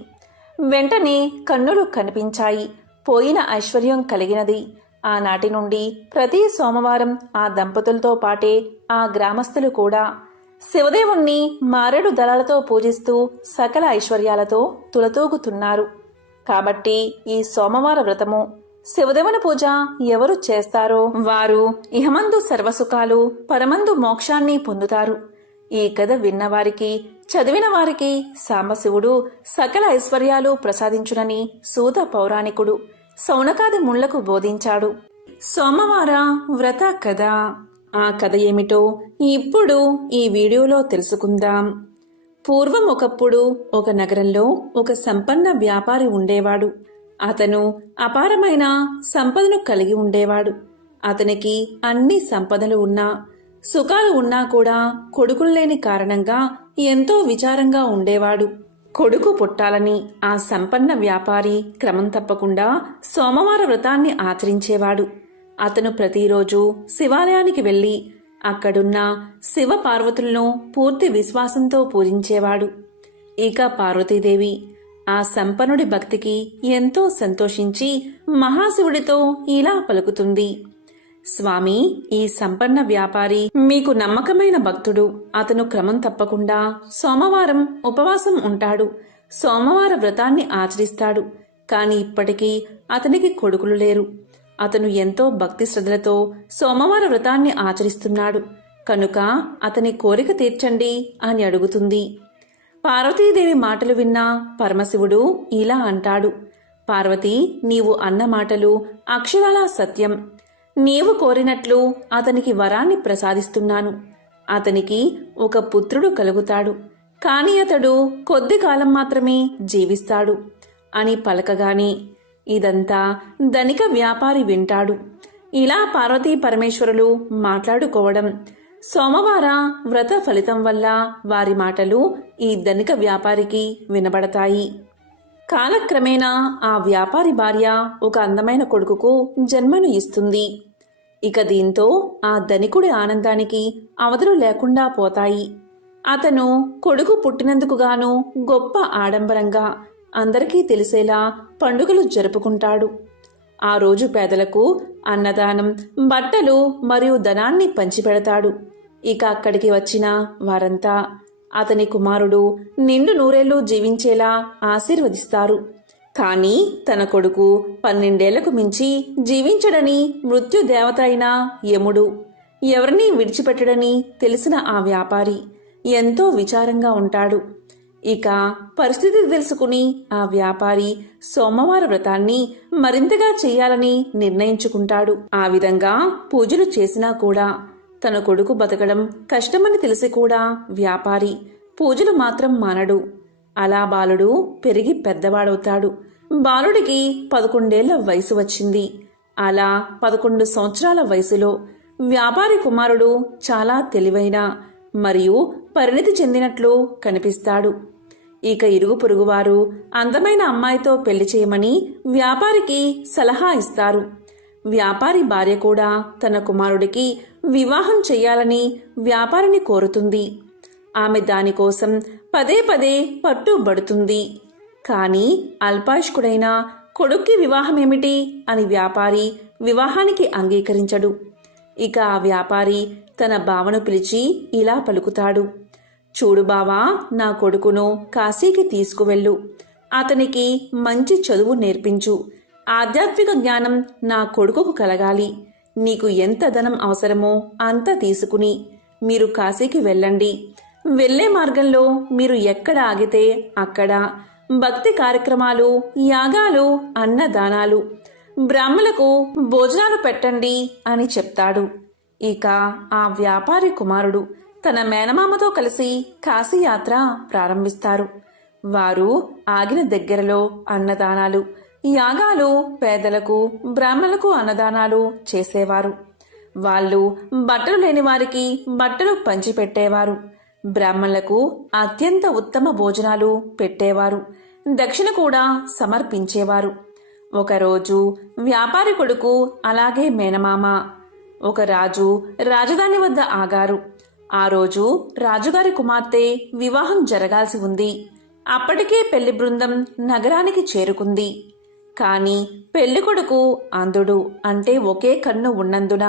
వెంటనే కన్నులు కనిపించాయి. పోయిన ఐశ్వర్యం కలిగినది. ఆనాటి నుండి ప్రతి సోమవారం ఆ దంపతులతో పాటే ఆ గ్రామస్తులు కూడా శివదేవుణ్ణి మారేడు దళాలతో పూజిస్తూ సకల ఐశ్వర్యాలతో తులతూగుతున్నారు. కాబట్టి ఈ సోమవార వ్రతము శివదేవుని పూజ ఎవరు చేస్తారో వారు ఇహమందు సర్వసుఖాలు, పరమందు మోక్షాన్ని పొందుతారు. ఈ కథ విన్నవారికి, చదివిన వారికి సాంబశివుడు సకల ఐశ్వర్యాలు ప్రసాదించునని సూత పౌరాణికుడు శౌనకాది ముళ్లకు బోధించాడు. సోమవార వ్రత కథ. ఆ కథ ఏమిటో ఇప్పుడు ఈ వీడియోలో తెలుసుకుందాం. పూర్వం ఒకప్పుడు ఒక నగరంలో ఒక సంపన్న వ్యాపారి ఉండేవాడు. అతను అపారమైన సంపదను కలిగి ఉండేవాడు. అతనికి అన్ని సంపదలు ఉన్నా, సుఖాలు ఉన్నా కూడా కొడుకులు లేని కారణంగా ఎంతో విచారంగా ఉండేవాడు. కొడుకు పుట్టాలని ఆ సంపన్న వ్యాపారి క్రమం తప్పకుండా సోమవార వ్రతాన్ని ఆచరించేవాడు. అతను ప్రతిరోజు శివాలయానికి వెళ్లి అక్కడున్న శివ పార్వతులను పూర్తి విశ్వాసంతో పూజించేవాడు. ఇక పార్వతీదేవి ఆ సంపన్నుడి భక్తికి ఎంతో సంతోషించి మహాశివుడితో ఇలా పలుకుతుంది: స్వామి, ఈ సంపన్న వ్యాపారి మీకు నమ్మకమైన భక్తుడు. అతను క్రమం తప్పకుండా సోమవారం ఉపవాసం ఉంటాడు. సోమవార వ్రతాన్ని ఆచరిస్తాడు. కాని ఇప్పటికీ అతనికి కొడుకులు లేరు. అతను ఎంతో భక్తి శ్రద్ధలతో సోమవార వ్రతాన్ని ఆచరిస్తున్నాడు. కనుక అతని కోరిక తీర్చండి అని అడుగుతుంది. పార్వతీదేవి మాటలు విన్న పరమశివుడు ఇలా అంటాడు: పార్వతి, నీవు అన్న మాటలు అక్షరాలా సత్యం. నీవు కోరినట్లు అతనికి వరాన్ని ప్రసాదిస్తున్నాను. అతనికి ఒక పుత్రుడు కలుగుతాడు. కాని అతడు కొద్ది కాలం మాత్రమే జీవిస్తాడు అని పలకగానే ఇదంతా ధనిక వ్యాపారి వింటాడు. ఇలా పార్వతీ పరమేశ్వరులు మాట్లాడుకోవడం, సోమవార వ్రత ఫలితం వల్ల వారి మాటలు ఈ ధనిక వ్యాపారికి వినబడతాయి. కాలక్రమేణా ఆ వ్యాపారి భార్య ఒక అందమైన కొడుకుకు జన్మను ఇస్తుంది. ఇక దీంతో ఆ ధనికుడి ఆనందానికి అవధులు లేకుండా పోతాయి. అతను కొడుకు పుట్టినందుకు గాను గొప్ప ఆడంబరంగా అందరికీ తెలిసేలా పండుగలు జరుపుకుంటాడు. ఆ రోజు పేదలకు అన్నదానం, బట్టలు మరియు ధనాన్ని పంచిపెడతాడు. ఇక అక్కడికి వచ్చిన వారంతా అతని కుమారుడు నిండు నూరేళ్లు జీవించేలా ఆశీర్వదిస్తారు. కాని తన కొడుకు 12 మించి జీవించడని మృత్యుదేవత అయిన యముడు ఎవరినీ విడిచిపెట్టడని తెలిసిన ఆ వ్యాపారి ఎంతో విచారంగా ఉంటాడు. ఇక పరిస్థితి తెలుసుకుని ఆ వ్యాపారి సోమవార వ్రతాన్ని మరింతగా చేయాలని నిర్ణయించుకుంటాడు. ఆ విధంగా పూజలు చేసినా కూడా తన కొడుకు బతకడం కష్టమని తెలిసి కూడా వ్యాపారి పూజలు మాత్రం మానడు. అలా బాలుడు పెరిగి పెద్దవాడవుతాడు. బాలుడికి 11 వయసు వచ్చింది. అలా 11 సంవత్సరాల వయసులో వ్యాపారి కుమారుడు చాలా తెలివైన మరియు పరిణితి చెందినట్లు కనిపిస్తాడు. ఇక ఇరుగు పొరుగువారు అందమైన అమ్మాయితో పెళ్లి చేయమని వ్యాపారికి సలహా ఇస్తారు. వ్యాపారి భార్య కూడా తన కుమారుడికి వివాహం చెయ్యాలని వ్యాపారిని కోరుతుంది. ఆమె దానికోసం పదే పదే పట్టుబడుతుంది. కాని అల్పాయుష్కుడైన కొడుక్కి వివాహమేమిటి అని వ్యాపారి వివాహానికి అంగీకరించడు. ఇక ఆ వ్యాపారి తన బావను పిలిచి ఇలా పలుకుతాడు: చూడు బావా, నా కొడుకును కాశీకి తీసుకువెళ్ళు. అతనికి మంచి చదువు నేర్పించు. ఆధ్యాత్మిక జ్ఞానం నా కొడుకుకు కలగాలి. నీకు ఎంత ధనం అవసరమో అంత తీసుకుని మీరు కాశీకి వెళ్ళండి. వెళ్లే మార్గంలో మీరు ఎక్కడ ఆగితే అక్కడ భక్తి కార్యక్రమాలు, యాగాలు, అన్నదానాలు, బ్రాహ్మలకు భోజనాలు పెట్టండి అని చెప్తాడు. ఇక ఆ వ్యాపారి కుమారుడు తన మేనమామతో కలిసి కాశీయాత్ర ప్రారంభిస్తారు. వారు ఆగిన దగ్గరలో అన్నదానాలు, యాగాలు, పేదలకు, బ్రాహ్మణులకు అన్నదానాలు చేసేవారు. వాళ్ళు బట్టలు లేని వారికి బట్టలు పంచిపెట్టేవారు. బ్రాహ్మణులకు అత్యంత ఉత్తమ భోజనాలు పెట్టేవారు. దక్షిణ కూడా సమర్పించేవారు. ఒకరోజు వ్యాపారి కొడుకు అలాగే మేనమామ ఒక రాజు రాజధాని వద్ద ఆగారు. ఆ రోజు రాజుగారి కుమార్తె వివాహం జరగాల్సి ఉంది. అప్పటికే పెళ్లి బృందం నగరానికి చేరుకుంది. కాని పెళ్లికొడుకు అంధుడు, అంటే ఒకే కన్ను ఉన్నందున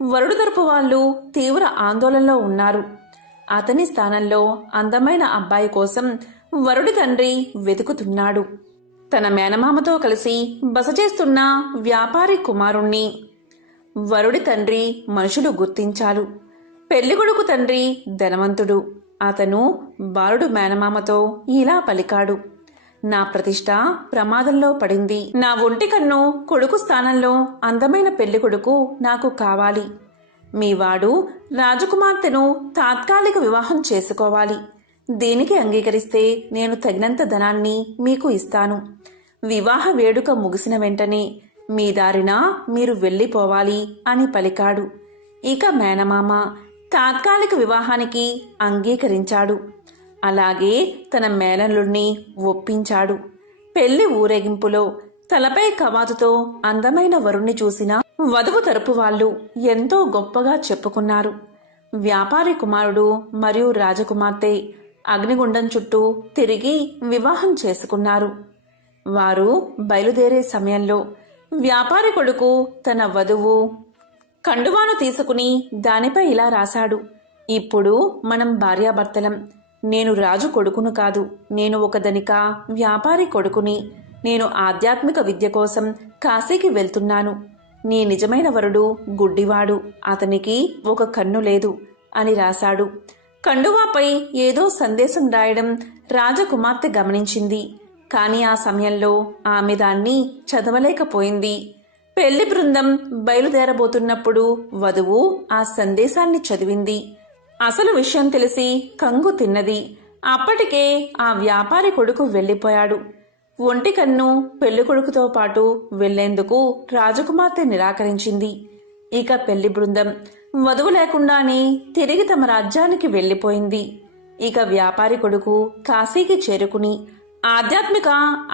వరుడు తరపు వాళ్ళు తీవ్ర ఆందోళనలో ఉన్నారు. అతని స్థానంలో అందమైన అబ్బాయి కోసం వరుడి తండ్రి వెతుకుతున్నాడు. తన మేనమామతో కలిసి బస చేస్తున్న వ్యాపారి కుమారుణ్ణి వరుడి తండ్రి మనుషులు గుర్తించారు. పెళ్లికొడుకు తండ్రి ధనవంతుడు. అతను బాలుడు మేనమామతో ఇలా పలికాడు: నా ప్రతిష్ట ప్రమాదంలో పడింది. నా ఒంటి కన్ను కొడుకు స్థానంలో అందమైన పెళ్లికొడుకు నాకు కావాలి. మీవాడు రాజకుమార్తెను తాత్కాలిక వివాహం చేసుకోవాలి. దీనికి అంగీకరిస్తే నేను తగినంత ధనాన్ని మీకు ఇస్తాను. వివాహ వేడుక ముగిసిన వెంటనే మీ దారిన మీరు వెళ్ళిపోవాలి అని పలికాడు. ఇక మేనమామ తాత్కాలిక వివాహానికి అంగీకరించాడు. అలాగే తన మేనల్లుణ్ణి ఒప్పించాడు. పెళ్లి ఊరేగింపులో తలపై కవాతుతో అందమైన వరుణ్ణి చూసిన వధువు తరపు వాళ్ళు ఎంతో గొప్పగా చెప్పుకున్నారు. వ్యాపారి కుమారుడు మరియు రాజకుమార్తె అగ్నిగుండం చుట్టూ తిరిగి వివాహం చేసుకున్నారు. వారు బయలుదేరే సమయంలో వ్యాపారి కొడుకు తన వధువు కండువాను తీసుకుని దానిపై ఇలా రాశాడు: ఇప్పుడు మనం భార్యాభర్తలం. నేను రాజు కొడుకును కాదు, నేను ఒక ధనిక వ్యాపారి కొడుకుని. నేను ఆధ్యాత్మిక విద్య కోసం కాశీకి వెళ్తున్నాను. నీ నిజమైన వరుడు గుడ్డివాడు, అతనికి ఒక కన్ను లేదు అని రాశాడు. కండువాపై ఏదో సందేశం రాయడం రాజకుమార్తె గమనించింది. కాని ఆ సమయంలో ఆమె దాన్ని చదవలేకపోయింది. పెళ్లి బృందం బయలుదేరబోతున్నప్పుడు వధువు ఆ సందేశాన్ని చదివింది. అసలు విషయం తెలిసి కంగు తిన్నది. అప్పటికే ఆ వ్యాపారి కొడుకు వెళ్ళిపోయాడు. ఒంటి కన్ను పెళ్లి కొడుకుతో పాటు వెళ్లేందుకు రాజకుమార్తె నిరాకరించింది. ఇక పెళ్లి బృందం వధువు లేకుండానే తిరిగి తమ రాజ్యానికి వెళ్లిపోయింది. ఇక వ్యాపారి కొడుకు కాశీకి చేరుకుని ఆధ్యాత్మిక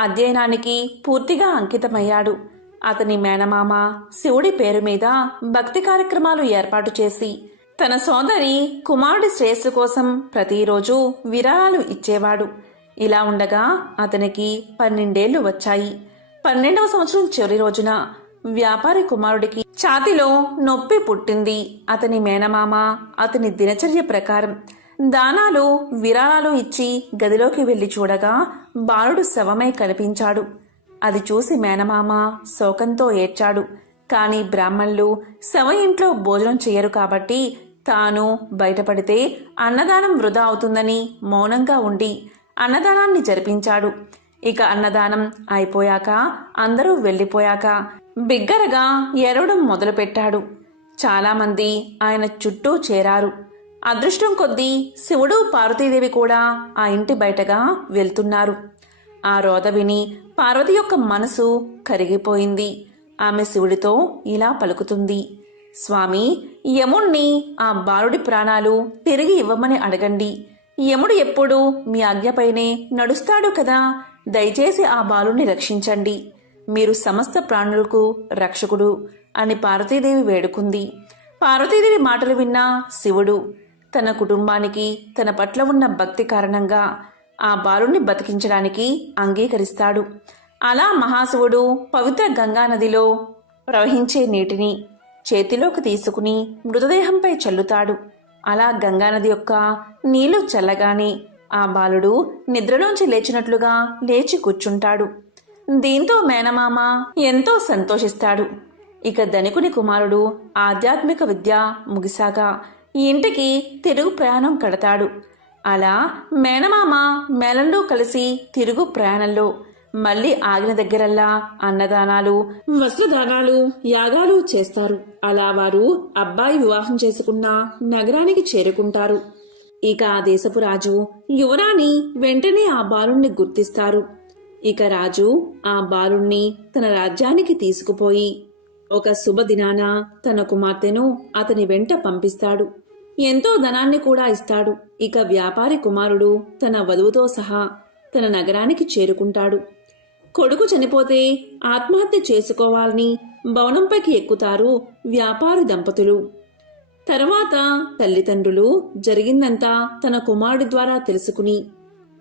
అధ్యయనానికి పూర్తిగా అంకితమయ్యాడు. అతని మేనమామ శివుడి పేరు మీద భక్తి కార్యక్రమాలు ఏర్పాటు చేసి తన సోదరి కుమారుడి శ్రేయస్సు కోసం ప్రతిరోజు విరాళాలు ఇచ్చేవాడు. ఇలా ఉండగా అతనికి 12 ఏళ్లు వచ్చాయి. 12వ సంవత్సరం చివరి రోజున వ్యాపారి కుమారుడికి ఛాతిలో నొప్పి పుట్టింది. అతని మేనమామ అతని దినచర్య ప్రకారం దానాలు విరాళాలు ఇచ్చి గదిలోకి వెళ్లి చూడగా బాలుడు శవమై కనిపించాడు. అది చూసి మేనమామ శోకంతో ఏడ్చాడు. కాని బ్రాహ్మణులు శవ ఇంట్లో భోజనం చేయరు కాబట్టి తాను బయటపడితే అన్నదానం వృధా అవుతుందని మౌనంగా ఉండి అన్నదానాన్ని జరిపించాడు. ఇక అన్నదానం అయిపోయాక అందరూ వెళ్లిపోయాక బిగ్గరగా ఏడవడం మొదలుపెట్టాడు. చాలామంది ఆయన చుట్టూ చేరారు. అదృష్టం కొద్దీ శివుడు పార్వతీదేవి కూడా ఆ ఇంటి బయటగా వెళ్తున్నారు. ఆ రోద విని పార్వతి యొక్క మనసు కరిగిపోయింది. ఆమె శివుడితో ఇలా పలుకుతుంది: స్వామి, యముణ్ణి ఆ బాలుడి ప్రాణాలు తిరిగి ఇవ్వమని అడగండి. యముడు ఎప్పుడూ మీ ఆజ్ఞపైనే నడుస్తాడు కదా. దయచేసి ఆ బాలుని రక్షించండి. మీరు సమస్త ప్రాణులకు రక్షకుడు అని పార్వతీదేవి వేడుకుంది. పార్వతీదేవి మాటలు విన్న శివుడు తన కుటుంబానికి తన పట్ల ఉన్న భక్తి కారణంగా ఆ బాలుణ్ణి బతికించడానికి అంగీకరిస్తాడు. అలా మహాశివుడు పవిత్ర గంగానదిలో ప్రవహించే నీటిని చేతిలోకి తీసుకుని మృతదేహంపై చల్లుతాడు. అలా గంగానది యొక్క నీళ్లు చల్లగానే ఆ బాలుడు నిద్రలోంచి లేచినట్లుగా లేచి కూర్చుంటాడు. దీంతో మేనమామ ఎంతో సంతోషిస్తాడు. ఇక ధనికుని కుమారుడు ఆధ్యాత్మిక విద్య ముగిశాక ఇంటికి తిరుగు ప్రయాణం కడతాడు. అలా మేనమామ మేళంలో కలిసి తిరుగు ప్రయాణంలో మళ్ళీ ఆగిన దగ్గరల్లా అన్నదానాలు, వస్త్రదానాలు, యాగాలు చేస్తారు. అలా వారు అబ్బాయి వివాహం చేసుకున్న నగరానికి చేరుకుంటారు. ఇక ఆ దేశపు రాజు యువరాణి వెంటనే ఆ బాలుణ్ణి గుర్తిస్తారు. ఇక రాజు ఆ బాలుణ్ణి తన రాజ్యానికి తీసుకుపోయి ఒక శుభదినాన తన కుమార్తెను అతని వెంట పంపిస్తాడు. ఎంతో ధనాన్ని కూడా ఇస్తాడు. ఇక వ్యాపారి కుమారుడు తన వధువుతో సహా తన నగరానికి చేరుకుంటాడు. కొడుకు చనిపోతే ఆత్మహత్య చేసుకోవాలని భవనంపైకి ఎక్కుతారు వ్యాపారి దంపతులు. తరువాత తల్లిదండ్రులు జరిగిందంతా తన కుమారుడి ద్వారా తెలుసుకుని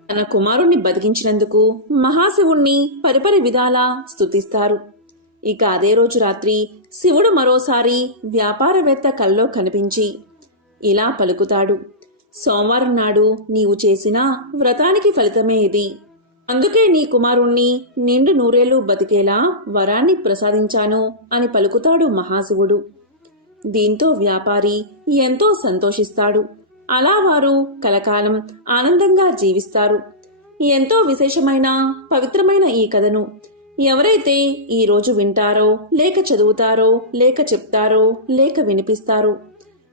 తన కుమారుణ్ణి బతికించినందుకు మహాశివుణ్ణి పరిపరి విధాలా స్తుతిస్తారు. ఇక అదే రోజు రాత్రి శివుడు మరోసారి వ్యాపారవేత్త కల్లో కనిపించి ఇలా పలుకుతాడు. సోమవారం నాడు నీవు చేసిన వ్రతానికి ఫలితమే ఇది. అందుకే నీ కుమారుణ్ణి నిండు నూరేళ్లు బతికేలా వరాన్ని ప్రసాదించాను అని పలుకుతాడు మహాశివుడు. దీంతో వ్యాపారి ఎంతో సంతోషిస్తాడు. అలా వారు కలకాలం ఆనందంగా జీవిస్తారు. ఎంతో విశేషమైన పవిత్రమైన ఈ కథను ఎవరైతే ఈ రోజు వింటారో, లేక చదువుతారో, లేక చెప్తారో, లేక వినిపిస్తారో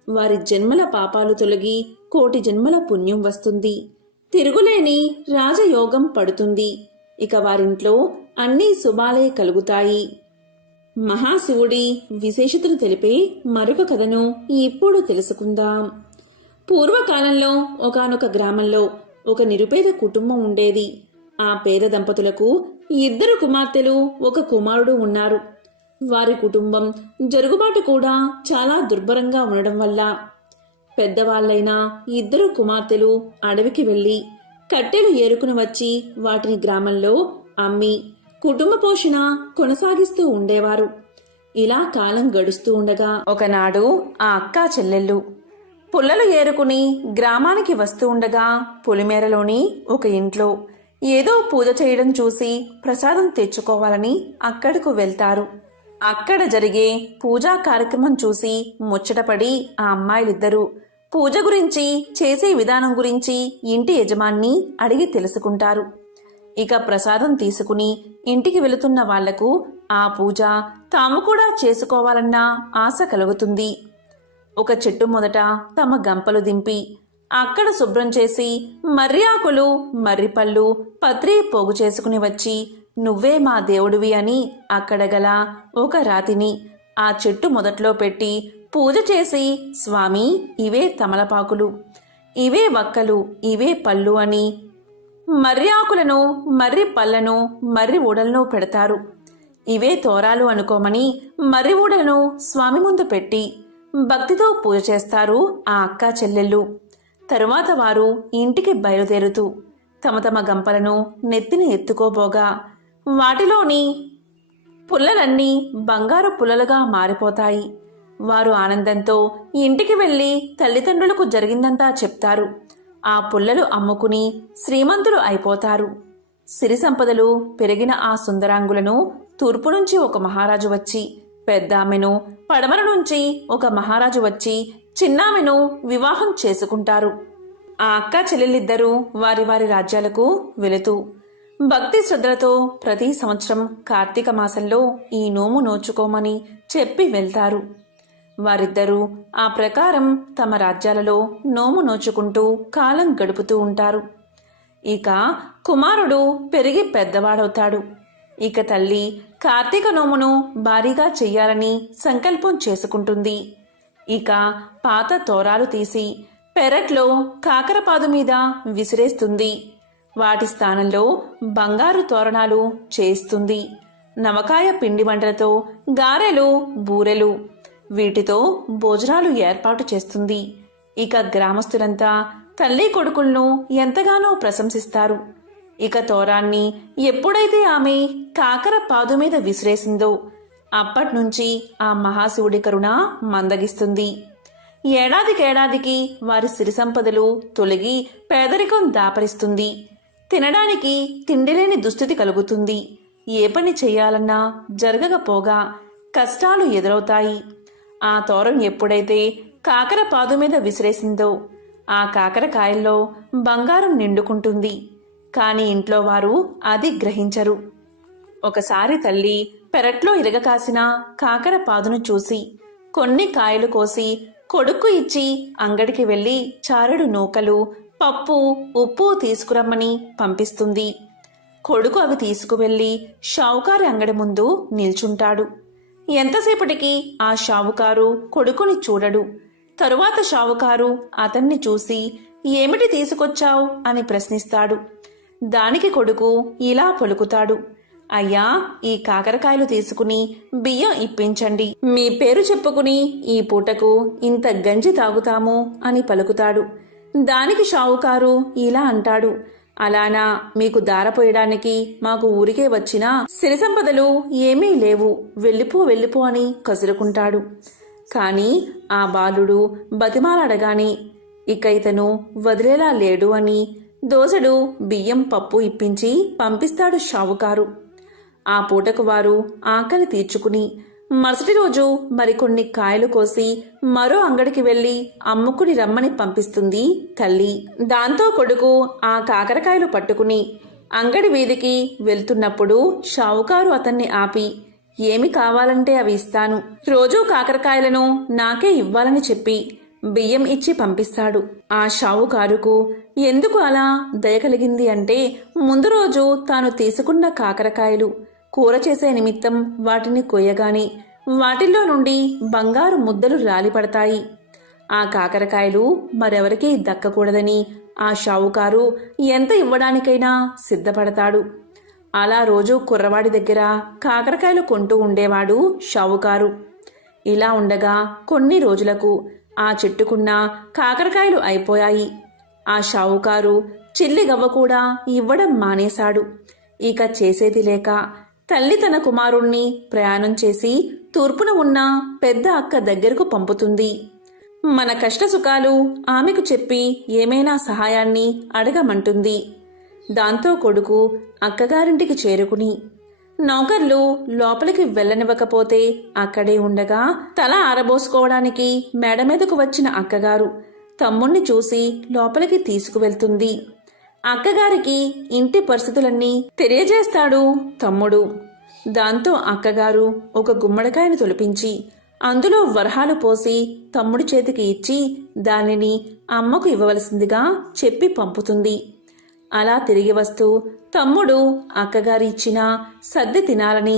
వారి జన్మల పాపాలు తొలగి కోటి జన్మల పుణ్యం వస్తుంది. తిరుగులేని రాజయోగం పడుతుంది. ఇక వారింట్లో అన్ని శుభాలే కలుగుతాయి. మహాశివుడి విశేషతను తెలిపే మరొక కథను ఇప్పుడు తెలుసుకుందాం. పూర్వకాలంలో ఒకానొక గ్రామంలో ఒక నిరుపేద కుటుంబం ఉండేది. ఆ పేద దంపతులకు 2 కుమార్తెలు, 1 కుమారుడు ఉన్నారు. వారి కుటుంబం జరుగుబాటు కూడా చాలా దుర్భరంగా ఉండడం వల్ల పెద్దవాళ్లైన 2 కుమార్తెలు అడవికి వెళ్లి కట్టెలు ఏరుకుని వచ్చి వాటిని గ్రామంలో అమ్మి కుటుంబ పోషణ కొనసాగిస్తూ ఉండేవారు. ఇలా కాలం గడుస్తూ ఉండగా ఒకనాడు ఆ అక్కా చెల్లెళ్ళు పుల్లలు ఏరుకుని గ్రామానికి వస్తూ ఉండగా పొలిమేరలోని ఒక ఇంట్లో ఏదో పూజ చేయడం చూసి ప్రసాదం తెచ్చుకోవాలని అక్కడకు వెళ్తారు. అక్కడ జరిగే పూజా కార్యక్రమం చూసి ముచ్చటపడి ఆ అమ్మాయిలిద్దరూ పూజ గురించి, చేసే విధానం గురించి ఇంటి యజమాన్ని అడిగి తెలుసుకుంటారు. ఇక ప్రసాదం తీసుకుని ఇంటికి వెళుతున్న వాళ్లకు ఆ పూజ తాము కూడా చేసుకోవాలన్న ఆశ కలుగుతుంది. ఒక చెట్టు మొదట తమ గంపలు దింపి అక్కడ శుభ్రం చేసి మర్రి ఆకులు, మర్రిపళ్ళు, పత్రి పోగు చేసుకుని వచ్చి నువ్వే మా దేవుడివి అని అక్కడ గల ఒక రాతిని ఆ చెట్టు మొదట్లో పెట్టి పూజ చేసి స్వామి ఇవే తమలపాకులు, ఇవే వక్కలు, ఇవే పళ్ళు అని మర్రి ఆకులను, మర్రి పళ్ళను, మర్రి ఊడలను పెడతారు. ఇవే తోరాలు అనుకోమని మర్రి ఊడలను స్వామి ముందు పెట్టి భక్తితో పూజ చేస్తారు ఆ అక్కా చెల్లెళ్ళు. తరువాత వారు ఇంటికి బయలుదేరుతూ తమ తమ గంపలను నెత్తిని ఎత్తుకోబోగా వాటిలోని పుల్లలన్నీ బంగారు పుల్లలుగా మారిపోతాయి. వారు ఆనందంతో ఇంటికి వెళ్లి తల్లిదండ్రులకు జరిగిందంతా చెప్తారు. ఆ పుల్లలు అమ్ముకుని శ్రీమంతులు అయిపోతారు. సిరి సంపదలు పెరిగిన ఆ సుందరాంగులను తూర్పు నుంచి ఒక మహారాజు వచ్చి పెద్దామెను, పడమర నుంచి ఒక మహారాజు వచ్చి చిన్నామెను వివాహం చేసుకుంటారు. ఆ అక్క చెల్లెలిద్దరూ వారి వారి రాజ్యాలకు వెళుతూ భక్తి శ్రద్ధలతో ప్రతి సంవత్సరం కార్తీక మాసంలో ఈ నోము నోచుకోమని చెప్పి వెళ్తారు. వారిద్దరూ ఆ ప్రకారం తమ రాజ్యాలలో నోము నోచుకుంటూ కాలం గడుపుతూ ఉంటారు. ఇక కుమారుడు పెరిగి పెద్దవాడవుతాడు. ఇక తల్లి కార్తీక నోమును భారీగా చెయ్యాలని సంకల్పం చేసుకుంటుంది. ఇక పాత తోరాలు తీసి పెరట్లో కాకరపాదు మీద విసిరేస్తుంది. వాటి స్థానంలో బంగారు తోరణాలు చేస్తుంది. నవకాయ పిండి వంటలతో గారెలు, బూరెలు వీటితో భోజనాలు ఏర్పాటు చేస్తుంది. ఇక గ్రామస్తులంతా తల్లి కొడుకులను ఎంతగానో ప్రశంసిస్తారు. ఇక తోరాన్ని ఎప్పుడైతే ఆమె కాకర పాదు మీద విసిరేసిందో అప్పట్నుంచి ఆ మహాశివుడి కరుణ మందగిస్తుంది. ఏడాదికేడాదికి వారి సిరి సంపదలు తొలగి పేదరికం దాపరిస్తుంది. తినడానికి తిండిలేని దుస్థితి కలుగుతుంది. ఏ పని చెయ్యాలన్నా జరగకపోగా కష్టాలు ఎదురవుతాయి. ఆ తోరం ఎప్పుడైతే కాకర పాదు మీద విసిరేసిందో ఆ కాకరకాయల్లో బంగారం నిండుకుంటుంది. కాని ఇంట్లో వారు అది గ్రహించరు. ఒకసారి తల్లి పెరట్లో ఇరగకాసిన కాకర పాదును చూసి కొన్ని కాయలు కోసి కొడుక్కు ఇచ్చి అంగడికి వెళ్లి చారెడు నూకలు, పప్పు, ఉప్పు తీసుకురమ్మని పంపిస్తుంది. కొడుకు అవి తీసుకువెళ్లి షావుకారి అంగడి ముందు నిల్చుంటాడు. ఎంతసేపటికి ఆ షావుకారు కొడుకుని చూడడు. తరువాత షావుకారు అతన్ని చూసి ఏమిటి తీసుకొచ్చావు అని ప్రశ్నిస్తాడు. దానికి కొడుకు ఇలా పలుకుతాడు, అయ్యా, ఈ కాకరకాయలు తీసుకుని బియ్యం ఇప్పించండి. మీ పేరు చెప్పుకుని ఈ పూటకు ఇంత గంజి తాగుతాము అని పలుకుతాడు. దానికి షావుకారు ఇలా అంటాడు, అలానా, మీకు దారపోయడానికి మాకు ఊరికే వచ్చినా సిరి సంపదలు ఏమీ లేవు, వెళ్ళిపో అని కసురుకుంటాడు. కాని ఆ బాలుడు బతిమాలాడగాని ఇక ఇతను వదిలేలా లేడు అని దోసెడు బియ్యం పప్పు ఇప్పించి పంపిస్తాడు షావుకారు. ఆ పూటకు వారు ఆకలి తీర్చుకుని మరుసటి రోజు మరికొన్ని కాయలు కోసి మరో అంగడికి వెళ్లి అమ్ముకుని రమ్మని పంపిస్తుంది తల్లి. దాంతో కొడుకు ఆ కాకరకాయలు పట్టుకుని అంగడి వీధికి వెళ్తున్నప్పుడు షావుకారు అతన్ని ఆపి, ఏమి కావాలంటే అవి ఇస్తాను, రోజూ కాకరకాయలను నాకే ఇవ్వాలని చెప్పి బియ్యం ఇచ్చి పంపిస్తాడు. ఆ షావుకారుకు ఎందుకు అలా దయ కలిగింది అంటే, ముందు రోజు తాను తీసుకున్న కాకరకాయలు కూర చేసే నిమిత్తం వాటిని కొయ్యగాని వాటిల్లో నుండి బంగారు ముద్దలు రాలిపడతాయి. ఆ కాకరకాయలు మరెవరికీ దక్కకూడదని ఆ షావుకారు ఎంత ఇవ్వడానికైనా సిద్ధపడతాడు. అలా రోజు కుర్రవాడి దగ్గర కాకరకాయలు కొంటూ ఉండేవాడు షావుకారు. ఇలా ఉండగా కొన్ని రోజులకు ఆ చెట్టుకున్న కాకరకాయలు అయిపోయాయి. ఆ షావుకారు చిల్లి గవ్వ కూడా ఇవ్వడం మానేశాడు. ఇక చేసేది లేక తల్లి తన కుమారుణ్ణి ప్రయాణం చేసి తూర్పున ఉన్న పెద్ద అక్క దగ్గరకు పంపుతుంది. మన కష్టసుఖాలు ఆమెకు చెప్పి ఏమైనా సహాయాన్ని అడగమంటుంది. దాంతో కొడుకు అక్కగారింటికి చేరుకుని నౌకర్లు లోపలికి వెళ్ళనివ్వకపోతే అక్కడే ఉండగా తల ఆరబోసుకోవడానికి మేడ మీదకు వచ్చిన అక్కగారు తమ్ముణ్ణి చూసి లోపలికి తీసుకువెళ్తుంది. అక్కగారికి ఇంటి పరిస్థితులన్నీ తెలియజేస్తాడు తమ్ముడు. దాంతో అక్కగారు ఒక గుమ్మడికాయను తొలిపించి అందులో వరహాలు పోసి తమ్ముడి చేతికి ఇచ్చి దానిని అమ్మకు ఇవ్వవలసిందిగా చెప్పి పంపుతుంది. అలా తిరిగి వస్తూ తమ్ముడు అక్కగారి ఇచ్చిన సద్ది తినాలని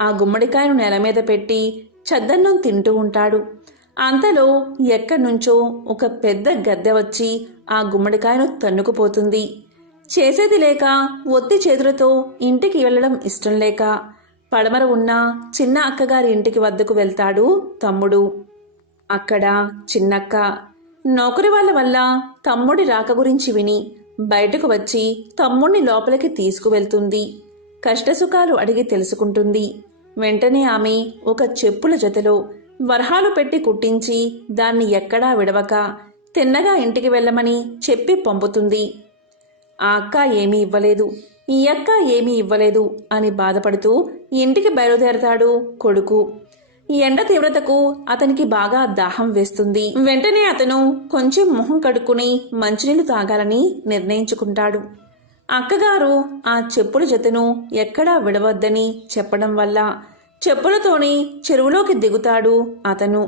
ఆ గుమ్మడికాయను నేల మీద పెట్టి చద్దన్నం తింటూ ఉంటాడు. అంతలో ఎక్కడ్నుంచో ఒక పెద్ద గద్దె వచ్చి ఆ గుమ్మడికాయను తన్నుకుపోతుంది. చేసేది లేక ఒత్తి చేతులతో ఇంటికి వెళ్లడం ఇష్టం లేక పడమర ఉన్న చిన్న అక్కగారి ఇంటికి వద్దకు వెళ్తాడు తమ్ముడు. అక్కడ చిన్నక్క నౌకరి వాళ్ళ వల్ల తమ్ముడి రాక గురించి విని బయటకు వచ్చి తమ్ముణ్ణి లోపలికి తీసుకువెళ్తుంది. కష్టసుఖాలు అడిగి తెలుసుకుంటుంది. వెంటనే ఆమె ఒక చెప్పుల జతలో వరహాలు పెట్టి కుట్టించి దాన్ని ఎక్కడా విడవక తిన్నగా ఇంటికి వెళ్ళమని చెప్పి పంపుతుంది. ఆ అక్క ఏమీ ఇవ్వలేదు, ఈ అక్క ఏమీ ఇవ్వలేదు అని బాధపడుతూ ఇంటికి బయలుదేరతాడు కొడుకు. ఎండ తీవ్రతకు అతనికి బాగా దాహం వేస్తుంది. వెంటనే అతను కొంచెం మొహం కడుక్కుని మంచినీళ్లు తాగాలని నిర్ణయించుకుంటాడు. అక్కగారు ఆ చెప్పుల జతను ఎక్కడా విడవద్దని చెప్పడం వల్ల చెప్పులతోనే చెరువులోకి దిగుతాడు అతను.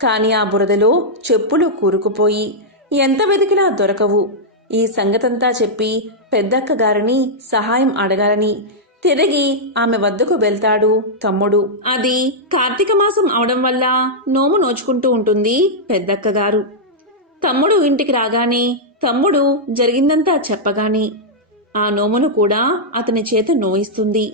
కాని ఆ బురదలో చెప్పులు కూరుకుపోయి ఎంత వెతికినా దొరకవు. ఈ సంగతంతా చెప్పి పెద్దక్కగారిని సహాయం అడగాలని తిరిగి ఆమె వద్దకు వెళ్తాడు తమ్ముడు. అది కార్తీక మాసం అవడం వల్ల నోము నోచుకుంటూ ఉంటుంది పెద్దక్కగారు. తమ్ముడు ఇంటికి రాగానే తమ్ముడు జరిగిందంతా చెప్పగానే ఆ నోమును కూడా అతని చేత నోయిస్తుంది.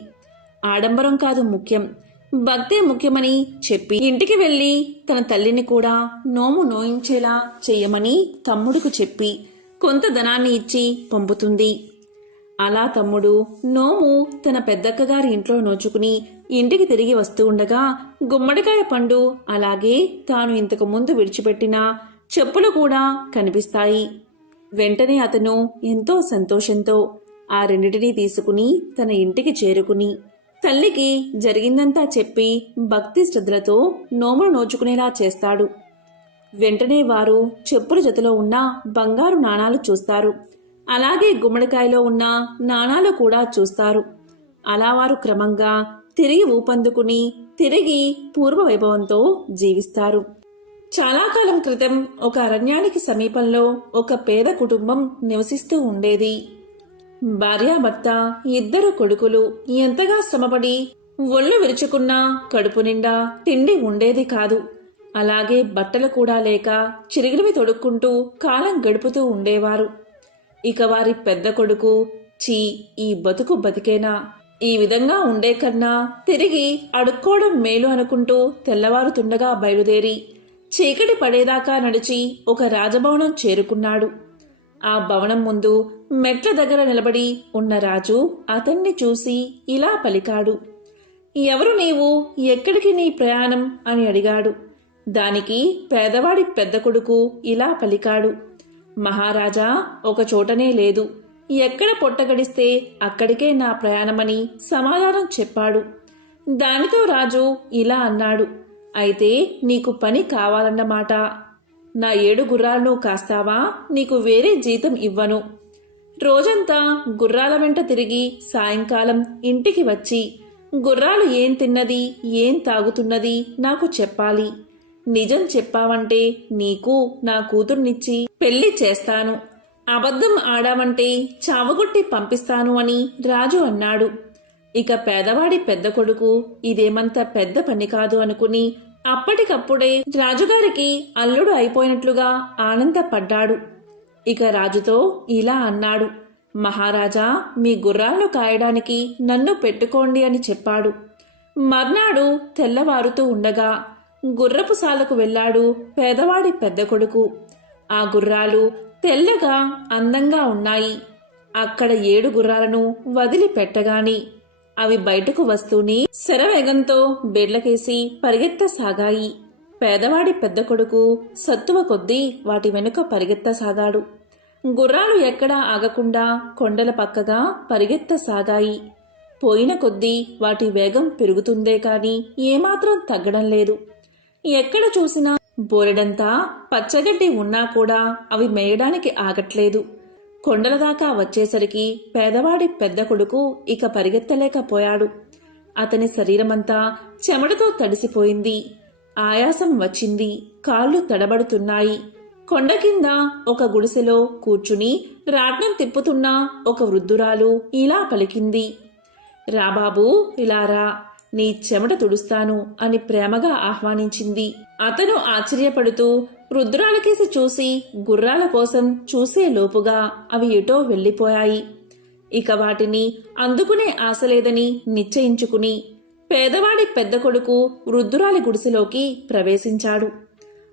ఆడంబరం కాదు ముఖ్యం, భక్తే ముఖ్యమని చెప్పి ఇంటికి వెళ్లి తన తల్లిని కూడా నోము నోయించేలా చెయ్యమని తమ్ముడుకు చెప్పి కొంత ధనాన్ని ఇచ్చి పంపుతుంది. అలా తమ్ముడు నోము తన పెద్దక్కగారి ఇంట్లో నోచుకుని ఇంటికి తిరిగి వస్తూ ఉండగా గుమ్మడికాయ పండు అలాగే తాను ఇంతకు ముందు విడిచిపెట్టిన చెప్పులు కూడా కనిపిస్తాయి. వెంటనే అతను ఎంతో సంతోషంతో ఆ రెండిటినీ తీసుకుని తన ఇంటికి చేరుకుని తల్లికి జరిగిందంతా చెప్పి భక్తి శ్రద్ధలతో నోమును నోచుకునేలా చేస్తాడు. వెంటనే వారు చెప్పుల జతలో ఉన్న బంగారు నాణాలు చూస్తారు. అలాగే గుమ్మడికాయలో ఉన్న నాణాలు కూడా చూస్తారు. అలా వారు క్రమంగా తిరిగి ఊపందుకుని తిరిగి పూర్వ వైభవంతో జీవిస్తారు. చాలా కాలం క్రితం ఒక అరణ్యానికి సమీపంలో ఒక పేద కుటుంబం నివసిస్తూ ఉండేది. భార్యాభర్త, ఇద్దరు కొడుకులు ఎంతగా శ్రమపడి ఒళ్ళు విరుచుకున్నా కడుపు నిండా తిండి ఉండేది కాదు. అలాగే బట్టలు కూడా లేక చిరిగినవి తొడుక్కుంటూ కాలం గడుపుతూ ఉండేవారు. ఇక వారి పెద్ద కొడుకు, చీ, ఈ బతుకు బతికేనా, ఈ విధంగా ఉండే కన్నా తిరిగి అడుక్కోవడం మేలు అనుకుంటూ తెల్లవారుతుండగా బయలుదేరి చీకటి పడేదాకా నడిచి ఒక రాజభవనం చేరుకున్నాడు. ఆ భవనం ముందు మెట్ల దగ్గర నిలబడి ఉన్న రాజు అతన్ని చూసి ఇలా పలికాడు. ఎవరు నీవు, ఎక్కడికి నీ ప్రయాణం అని అడిగాడు. దానికి పేదవాడి పెద్ద కొడుకు ఇలా పలికాడు. మహారాజా, ఒక చోటనే లేదు, ఎక్కడ పొట్టగడిస్తే అక్కడికే నా ప్రయాణమని సమాధానం చెప్పాడు. దానితో రాజు ఇలా అన్నాడు, అయితే నీకు పని కావాలన్నమాట. నా 7 గుర్రాలను కాస్తావా? నీకు వేరే జీతం ఇవ్వను. రోజంతా గుర్రాల వెంట తిరిగి సాయంకాలం ఇంటికి వచ్చి గుర్రాలు ఏం తిన్నది, ఏం తాగుతున్నది నాకు చెప్పాలి. నిజం చెప్పావంటే నీకు నా కూతుర్నిచ్చి పెళ్లి చేస్తాను, అబద్ధం ఆడావంటే చావగొట్టి పంపిస్తాను అని రాజు అన్నాడు. ఇక పేదవాడి పెద్ద కొడుకు ఇదేమంత పెద్ద పని కాదు అనుకుని అప్పటికప్పుడే రాజుగారికి అల్లుడు అయిపోయినట్లుగా ఆనందపడ్డాడు. ఇక రాజుతో ఇలా అన్నాడు, మహారాజా, మీ గుర్రాలను కాయడానికి నన్ను పెట్టుకోండి అని చెప్పాడు. మర్నాడు తెల్లవారుతూ ఉండగా గుర్రపు సాలకు వెళ్లాడు పేదవాడి పెద్ద కొడుకు. ఆ గుర్రాలు తెల్లగా అందంగా ఉన్నాయి. అక్కడ 7 గుర్రాలను వదిలిపెట్టగాని అవి బయటకు వస్తూనే శరవేగంతో బెడ్లకేసి పరిగెత్తసాగాయి. పేదవాడి పెద్ద కొడుకు సత్తువ కొద్దీ వాటి వెనుక పరిగెత్తసాగాడు. గుర్రాలు ఎక్కడా ఆగకుండా కొండల పక్కగా పరిగెత్తసాగాయి. పోయిన కొద్దీ వాటి వేగం పెరుగుతుందే కాని ఏమాత్రం తగ్గడం లేదు. ఎక్కడ చూసినా బోరెడంతా పచ్చగడ్డి ఉన్నా కూడా అవి మేయడానికి ఆగట్లేదు. కొండల దాకా వచ్చేసరికి పేదవాడి పెద్ద కొడుకు ఇక పరిగెత్తలేకపోయాడు. అతని శరీరమంతా చెమటతో తడిసిపోయింది. ఆయాసం వచ్చింది. కాళ్ళు తడబడుతున్నాయి. కొండ కింద ఒక గుడిసెలో కూర్చుని రాట్నం తిప్పుతున్న ఒక వృద్ధురాలు ఇలా పలికింది, రాబాబూ, ఇలారా, నీ చెమట తుడుస్తాను అని ప్రేమగా ఆహ్వానించింది. అతను ఆశ్చర్యపడుతూ వృద్ధురాలకేసి చూసి గుర్రాల కోసం చూసే లోపుగా అవి ఎటో వెళ్లిపోయాయి. ఇక వాటిని అందుకునే ఆశ లేదని నిశ్చయించుకుని పేదవాడి పెద్ద కొడుకు వృద్ధురాలి గుడిసెలోకి ప్రవేశించాడు.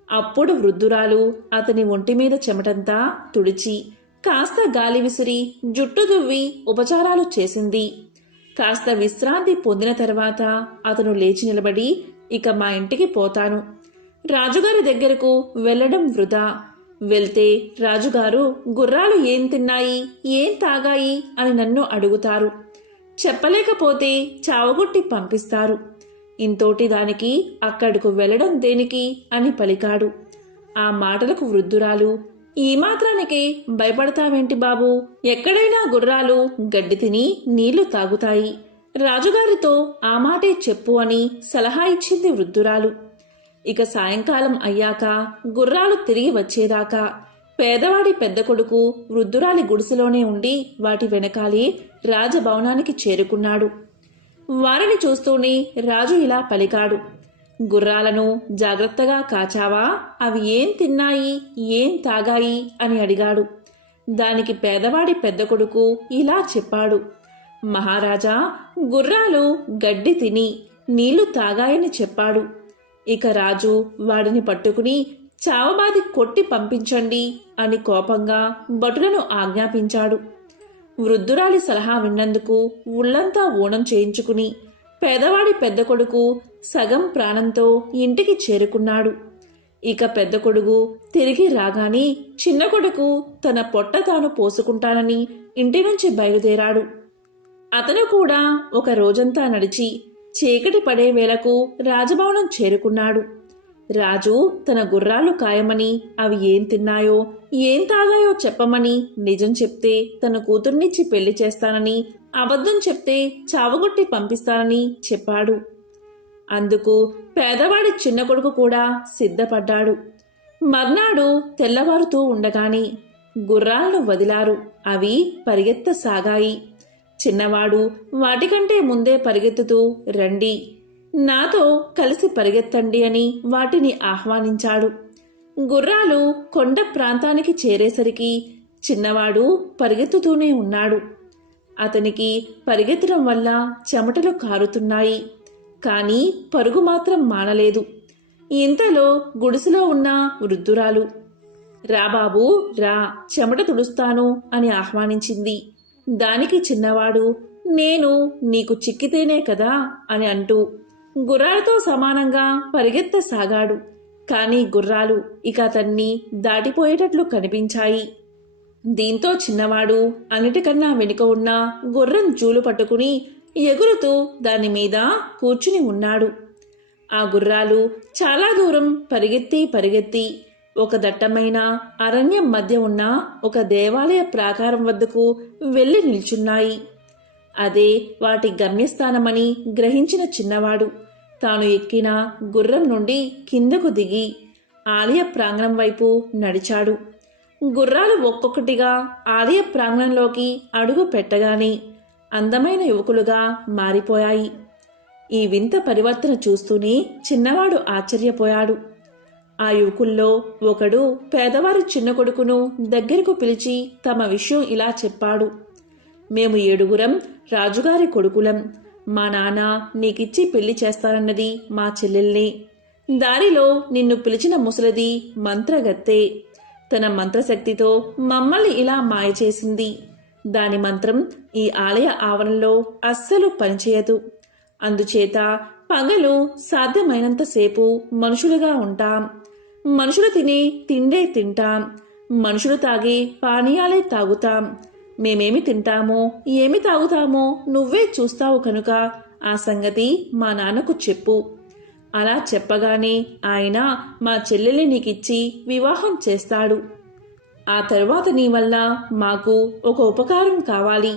అప్పుడు వృద్ధురాలు అతని ఒంటిమీద చెమటంతా తుడిచి కాస్త గాలి విసిరి జుట్టు దువ్వి ఉపచారాలు చేసింది. కాస్త విశ్రాంతి పొందిన తర్వాత అతను లేచి నిలబడి, ఇక మా ఇంటికి పోతాను. రాజుగారి దగ్గరకు వెళ్లడం వృధా. వెళ్తే రాజుగారు గుర్రాలు ఏం తిన్నాయి, ఏం తాగాయి అని నన్ను అడుగుతారు. చెప్పలేకపోతే చావగొట్టి పంపిస్తారు. ఇంతోటి దానికి అక్కడకు వెళ్లడం దేనికి అని పలికాడు. ఆ మాటలకు వృద్ధురాలు, ఈ మాత్రానికే భయపడతావేంటి బాబూ? ఎక్కడైనా గుర్రాలు గడ్డి తిని నీళ్లు తాగుతాయి. రాజుగారితో ఆ మాటే చెప్పు అని సలహా ఇచ్చింది వృద్ధురాలు. ఇక సాయంకాలం అయ్యాక గుర్రాలు తిరిగి వచ్చేదాకా పేదవాడి పెద్ద కొడుకు వృద్ధురాలి గుడిసెలోనే ఉండి వాటి వెనకాలే రాజభవనానికి చేరుకున్నాడు. వారిని చూస్తూనే రాజు ఇలా పలికాడు, గుర్రాలను జాగ్రత్తగా కాచావా? అవి ఏం తిన్నాయి, ఏం తాగాయి అని అడిగాడు. దానికి పేదవాడి పెద్ద కొడుకు ఇలా చెప్పాడు, మహారాజా, గుర్రాలు గడ్డి తిని నీళ్లు తాగాయని చెప్పాడు. ఇక రాజు వాడిని పట్టుకుని చావబాది కొట్టి పంపించండి అని కోపంగా భటులను ఆజ్ఞాపించాడు. వృద్ధురాలి సలహా విన్నందుకు ఉళ్లంతా ఊనం చేయించుకుని పేదవాడి పెద్ద కొడుకు సగం ప్రాణంతో ఇంటికి చేరుకున్నాడు. ఇక పెద్ద కొడుకు తిరిగి రాగానే చిన్న కొడుకు తన పొట్ట తాను పోసుకుంటానని ఇంటి నుంచి బయలుదేరాడు. అతను కూడా ఒక రోజంతా నడిచి చీకటి పడే వేళకు రాజభవనం చేరుకున్నాడు. రాజు తన గుర్రాలు కాయమని అవి ఏం తిన్నాయో ఏం తాగాయో చెప్పమని నిజం చెప్తే తన కూతుర్నిచ్చి పెళ్లి చేస్తానని, అబద్ధం చెప్తే చావగొట్టి పంపిస్తానని చెప్పాడు. అందుకు పేదవాడి చిన్న కొడుకు కూడా సిద్ధపడ్డాడు. మర్నాడు తెల్లవారుతూ ఉండగానే గుర్రాలను వదిలారు. అవి పరిగెత్తసాగాయి. చిన్నవాడు వాటికంటే ముందే పరిగెత్తుతూ, రండి, నాతో కలిసి పరిగెత్తండి అని వాటిని ఆహ్వానించాడు. గుర్రాలు కొండ ప్రాంతానికి చేరేసరికి చిన్నవాడు పరిగెత్తుతూనే ఉన్నాడు. అతనికి పరిగెత్తడం వల్ల చెమటలు కారుతున్నాయి. కానీ పరుగు మాత్రం మానలేదు. ఇంతలో గుడిసెలో ఉన్న వృద్ధురాలు, రా బాబూ రా, చెమట తుడుస్తాను అని ఆహ్వానించింది. దానికి చిన్నవాడు, నేను నీకు చిక్కితేనే కదా అని అంటూ గుర్రాలతో సమానంగా పరిగెత్తసాగాడు. కానీ గుర్రాలు ఇక అతన్ని దాటిపోయేటట్లు కనిపించాయి. దీంతో చిన్నవాడు అన్నిటికన్నా వెనుక ఉన్న గుర్రం జూలు పట్టుకుని ఎగురుతూ దాని మీద కూర్చుని ఉన్నాడు. ఆ గుర్రాలు చాలా దూరం పరిగెత్తి ఒక దట్టమైన అరణ్యం మధ్య ఉన్న ఒక దేవాలయ ప్రాకారం వద్దకు వెళ్లి నిల్చున్నాయి. అదే వాటి గమ్యస్థానమని గ్రహించిన చిన్నవాడు తాను ఎక్కిన గుర్రం నుండి కిందకు దిగి ఆలయ ప్రాంగణం వైపు నడిచాడు. గుర్రాలు ఒక్కొక్కటిగా ఆలయ ప్రాంగణంలోకి అడుగు పెట్టగానే అందమైన యువకులుగా మారిపోయాయి. ఈ వింత పరివర్తన చూస్తూనే చిన్నవాడు ఆశ్చర్యపోయాడు. ఆ యువకుల్లో ఒకడు పేదవారి చిన్న కొడుకును దగ్గరకు పిలిచి తమ విషయం ఇలా చెప్పాడు. మేము 7 రాజుగారి కొడుకులం. మా నాన్న నీకిచ్చి పెళ్లి చేస్తానన్నది మా చెల్లెల్ని. దారిలో నిన్ను పిలిచిన ముసలిది మంత్రగత్తె. తన మంత్రశక్తితో మమ్మల్ని ఇలా మాయ చేసింది. దాని మంత్రం ఈ ఆలయ ఆవరణలో అస్సలు పనిచేయదు. అందుచేత పగలు సాధ్యమైనంతసేపు మనుషులుగా ఉంటాం. మనుషులు తినే తిండే తింటాం. మనుషులు తాగే పానీయాలే తాగుతాం. మేమేమి తింటామో ఏమి తాగుతామో నువ్వే చూస్తావు కనుక ఆ సంగతి మా నాన్నకు చెప్పు. అలా చెప్పగానే ఆయన మా చెల్లెల్ని నీకిచ్చి వివాహం చేస్తాడు. ఆ తరువాత నీ వల్ల మాకు ఒక ఉపకారం కావాలి.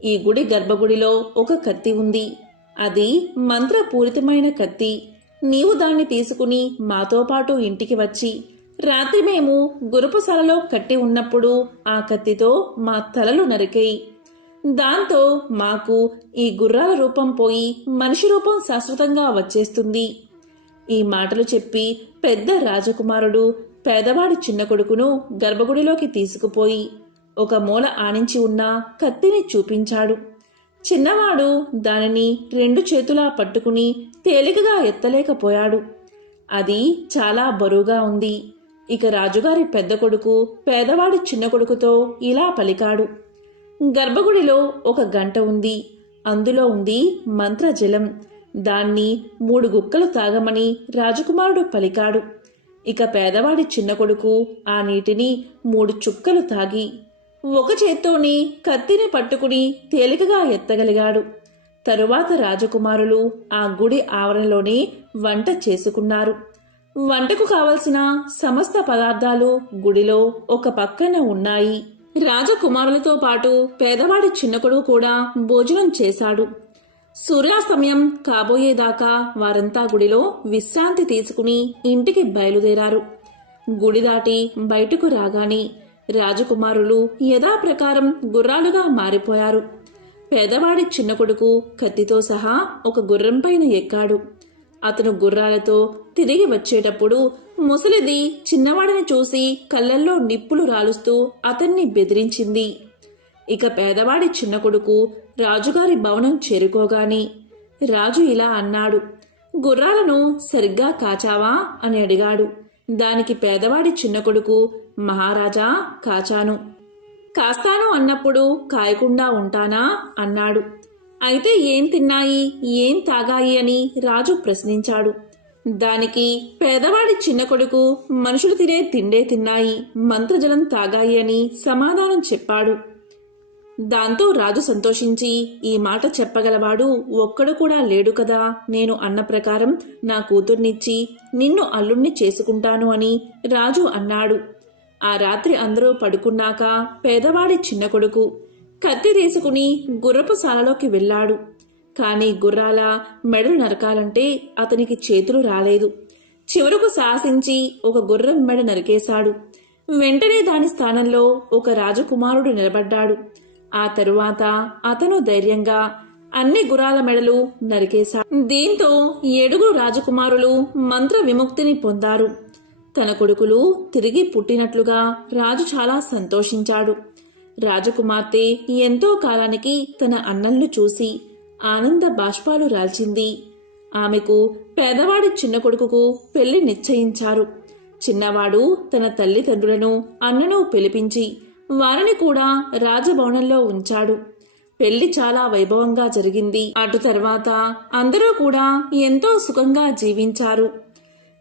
ఈ గుడి గర్భగుడిలో ఒక కత్తి ఉంది. అది మంత్రపూరితమైన కత్తి. నీవు దాన్ని తీసుకుని మాతో పాటు ఇంటికి వచ్చి రాత్రి మేము గురుపుశాలలో కట్టి ఉన్నప్పుడు ఆ కత్తితో మా తలలు నరికేయి. దాంతో మాకు ఈ గుర్రాల రూపం పోయి మనిషి రూపం శాశ్వతంగా వచ్చేస్తుంది. ఈ మాటలు చెప్పి పెద్ద రాజకుమారుడు పేదవాడి చిన్న కొడుకును గర్భగుడిలోకి తీసుకుపోయి ఒక మూల ఆనించి ఉన్న కత్తిని చూపించాడు. చిన్నవాడు దానిని 2 చేతులా పట్టుకుని తేలికగా ఎత్తలేకపోయాడు. అది చాలా బరువుగా ఉంది. ఇక రాజుగారి పెద్ద కొడుకు పేదవాడి చిన్న కొడుకుతో ఇలా పలికాడు. గర్భగుడిలో ఒక గంట ఉంది. అందులో ఉంది మంత్రజలం. దాన్ని 3 గుక్కలు తాగమని రాజకుమారుడు పలికాడు. ఇక పేదవాడి చిన్న కొడుకు ఆ నీటిని 3 చుక్కలు తాగి ఒక చేత్తోని కత్తిని పట్టుకుని తేలికగా ఎత్తగలిగాడు. తరువాత రాజకుమారులు ఆ గుడి ఆవరణలోనే వంట చేసుకున్నారు. వంటకు కావలసిన సమస్త పదార్థాలు గుడిలో ఒక పక్కన ఉన్నాయి. రాజకుమారులతో పాటు పేదవాడి చిన్న కొడుకు కూడా భోజనం చేశాడు. సూర్యాస్తమయం కాబోయేదాకా వారంతా గుడిలో విశ్రాంతి తీసుకుని ఇంటికి బయలుదేరారు. గుడి దాటి బయటకు రాగానే రాజకుమారులు యథాప్రకారం గుర్రాలుగా మారిపోయారు. పేదవాడి చిన్న కొడుకు కత్తితో సహా ఒక గుర్రం పైన ఎక్కాడు. అతను గుర్రాలతో తిరిగి వచ్చేటప్పుడు ముసలిది చిన్నవాడిని చూసి కళ్ళల్లో నిప్పులు రాలుస్తూ అతన్ని బెదిరించింది. ఇక పేదవాడి చిన్న కొడుకు రాజుగారి భవనం చేరుకోగానే రాజు ఇలా అన్నాడు. గుర్రాలను సరిగ్గా కాచావా అని అడిగాడు. దానికి పేదవాడి చిన్న కొడుకు, మహారాజా కాచాను. కాస్తాను అన్నప్పుడు కాయకుండా ఉంటానా అన్నాడు. అయితే ఏం తిన్నాయి ఏం తాగాయి అని రాజు ప్రశ్నించాడు. దానికి పేదవాడి చిన్న కొడుకు మనుషులు తినే తిండే తిన్నాయి, మంత్రజలం తాగాయి అని సమాధానం చెప్పాడు. దాంతో రాజు సంతోషించి, ఈ మాట చెప్పగలవాడు ఒక్కడు కూడా లేడు కదా, నేను అన్న ప్రకారం నా కూతుర్నిచ్చి నిన్ను అల్లుణ్ణి చేసుకుంటాను అని రాజు అన్నాడు. ఆ రాత్రి అందరూ పడుకున్నాక పేదవాడి చిన్న కొడుకు కత్తి తీసుకుని గుర్రపు శాలలోకి వెళ్ళాడు. కాని గుర్రాల మెడలు నరకాలంటే అతనికి చేతులు రాలేదు. చివరకు సాహసించి ఒక గుర్రం మెడ నరికేశాడు. వెంటనే దాని స్థానంలో ఒక రాజకుమారుడు నిలబడ్డాడు. ఆ తరువాత అతను ధైర్యంగా అన్ని గుర్రాల మెడలు నరికేశాడు. దీంతో 7 రాజకుమారులు మంత్ర విముక్తిని పొందారు. తన కొడుకులు తిరిగి పుట్టినట్లుగా రాజు చాలా సంతోషించాడు. రాజకుమార్తె ఎంతో కాలానికి తన అన్నల్ని చూసి ఆనంద బాష్పాలు రాల్చింది. ఆమెకు పేదవాడి చిన్న కొడుకుకు పెళ్లి నిశ్చయించారు. చిన్నవాడు తన తల్లిదండ్రులను అన్నను పిలిపించి వారిని కూడా రాజభవనంలో ఉంచాడు. పెళ్లి చాలా వైభవంగా జరిగింది. అటు తర్వాత అందరూ కూడా ఎంతో సుఖంగా జీవించారు.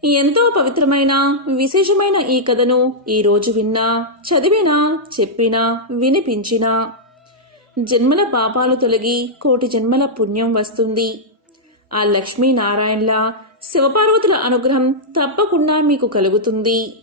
ఎంతో పవిత్రమైన విశేషమైన ఈ కథను ఈరోజు విన్నా, చదివినా, చెప్పినా, వినిపించినా జన్మల పాపాలు తొలగి కోటి జన్మల పుణ్యం వస్తుంది. ఆ లక్ష్మీనారాయణల శివపార్వతుల అనుగ్రహం తప్పకుండా మీకు కలుగుతుంది.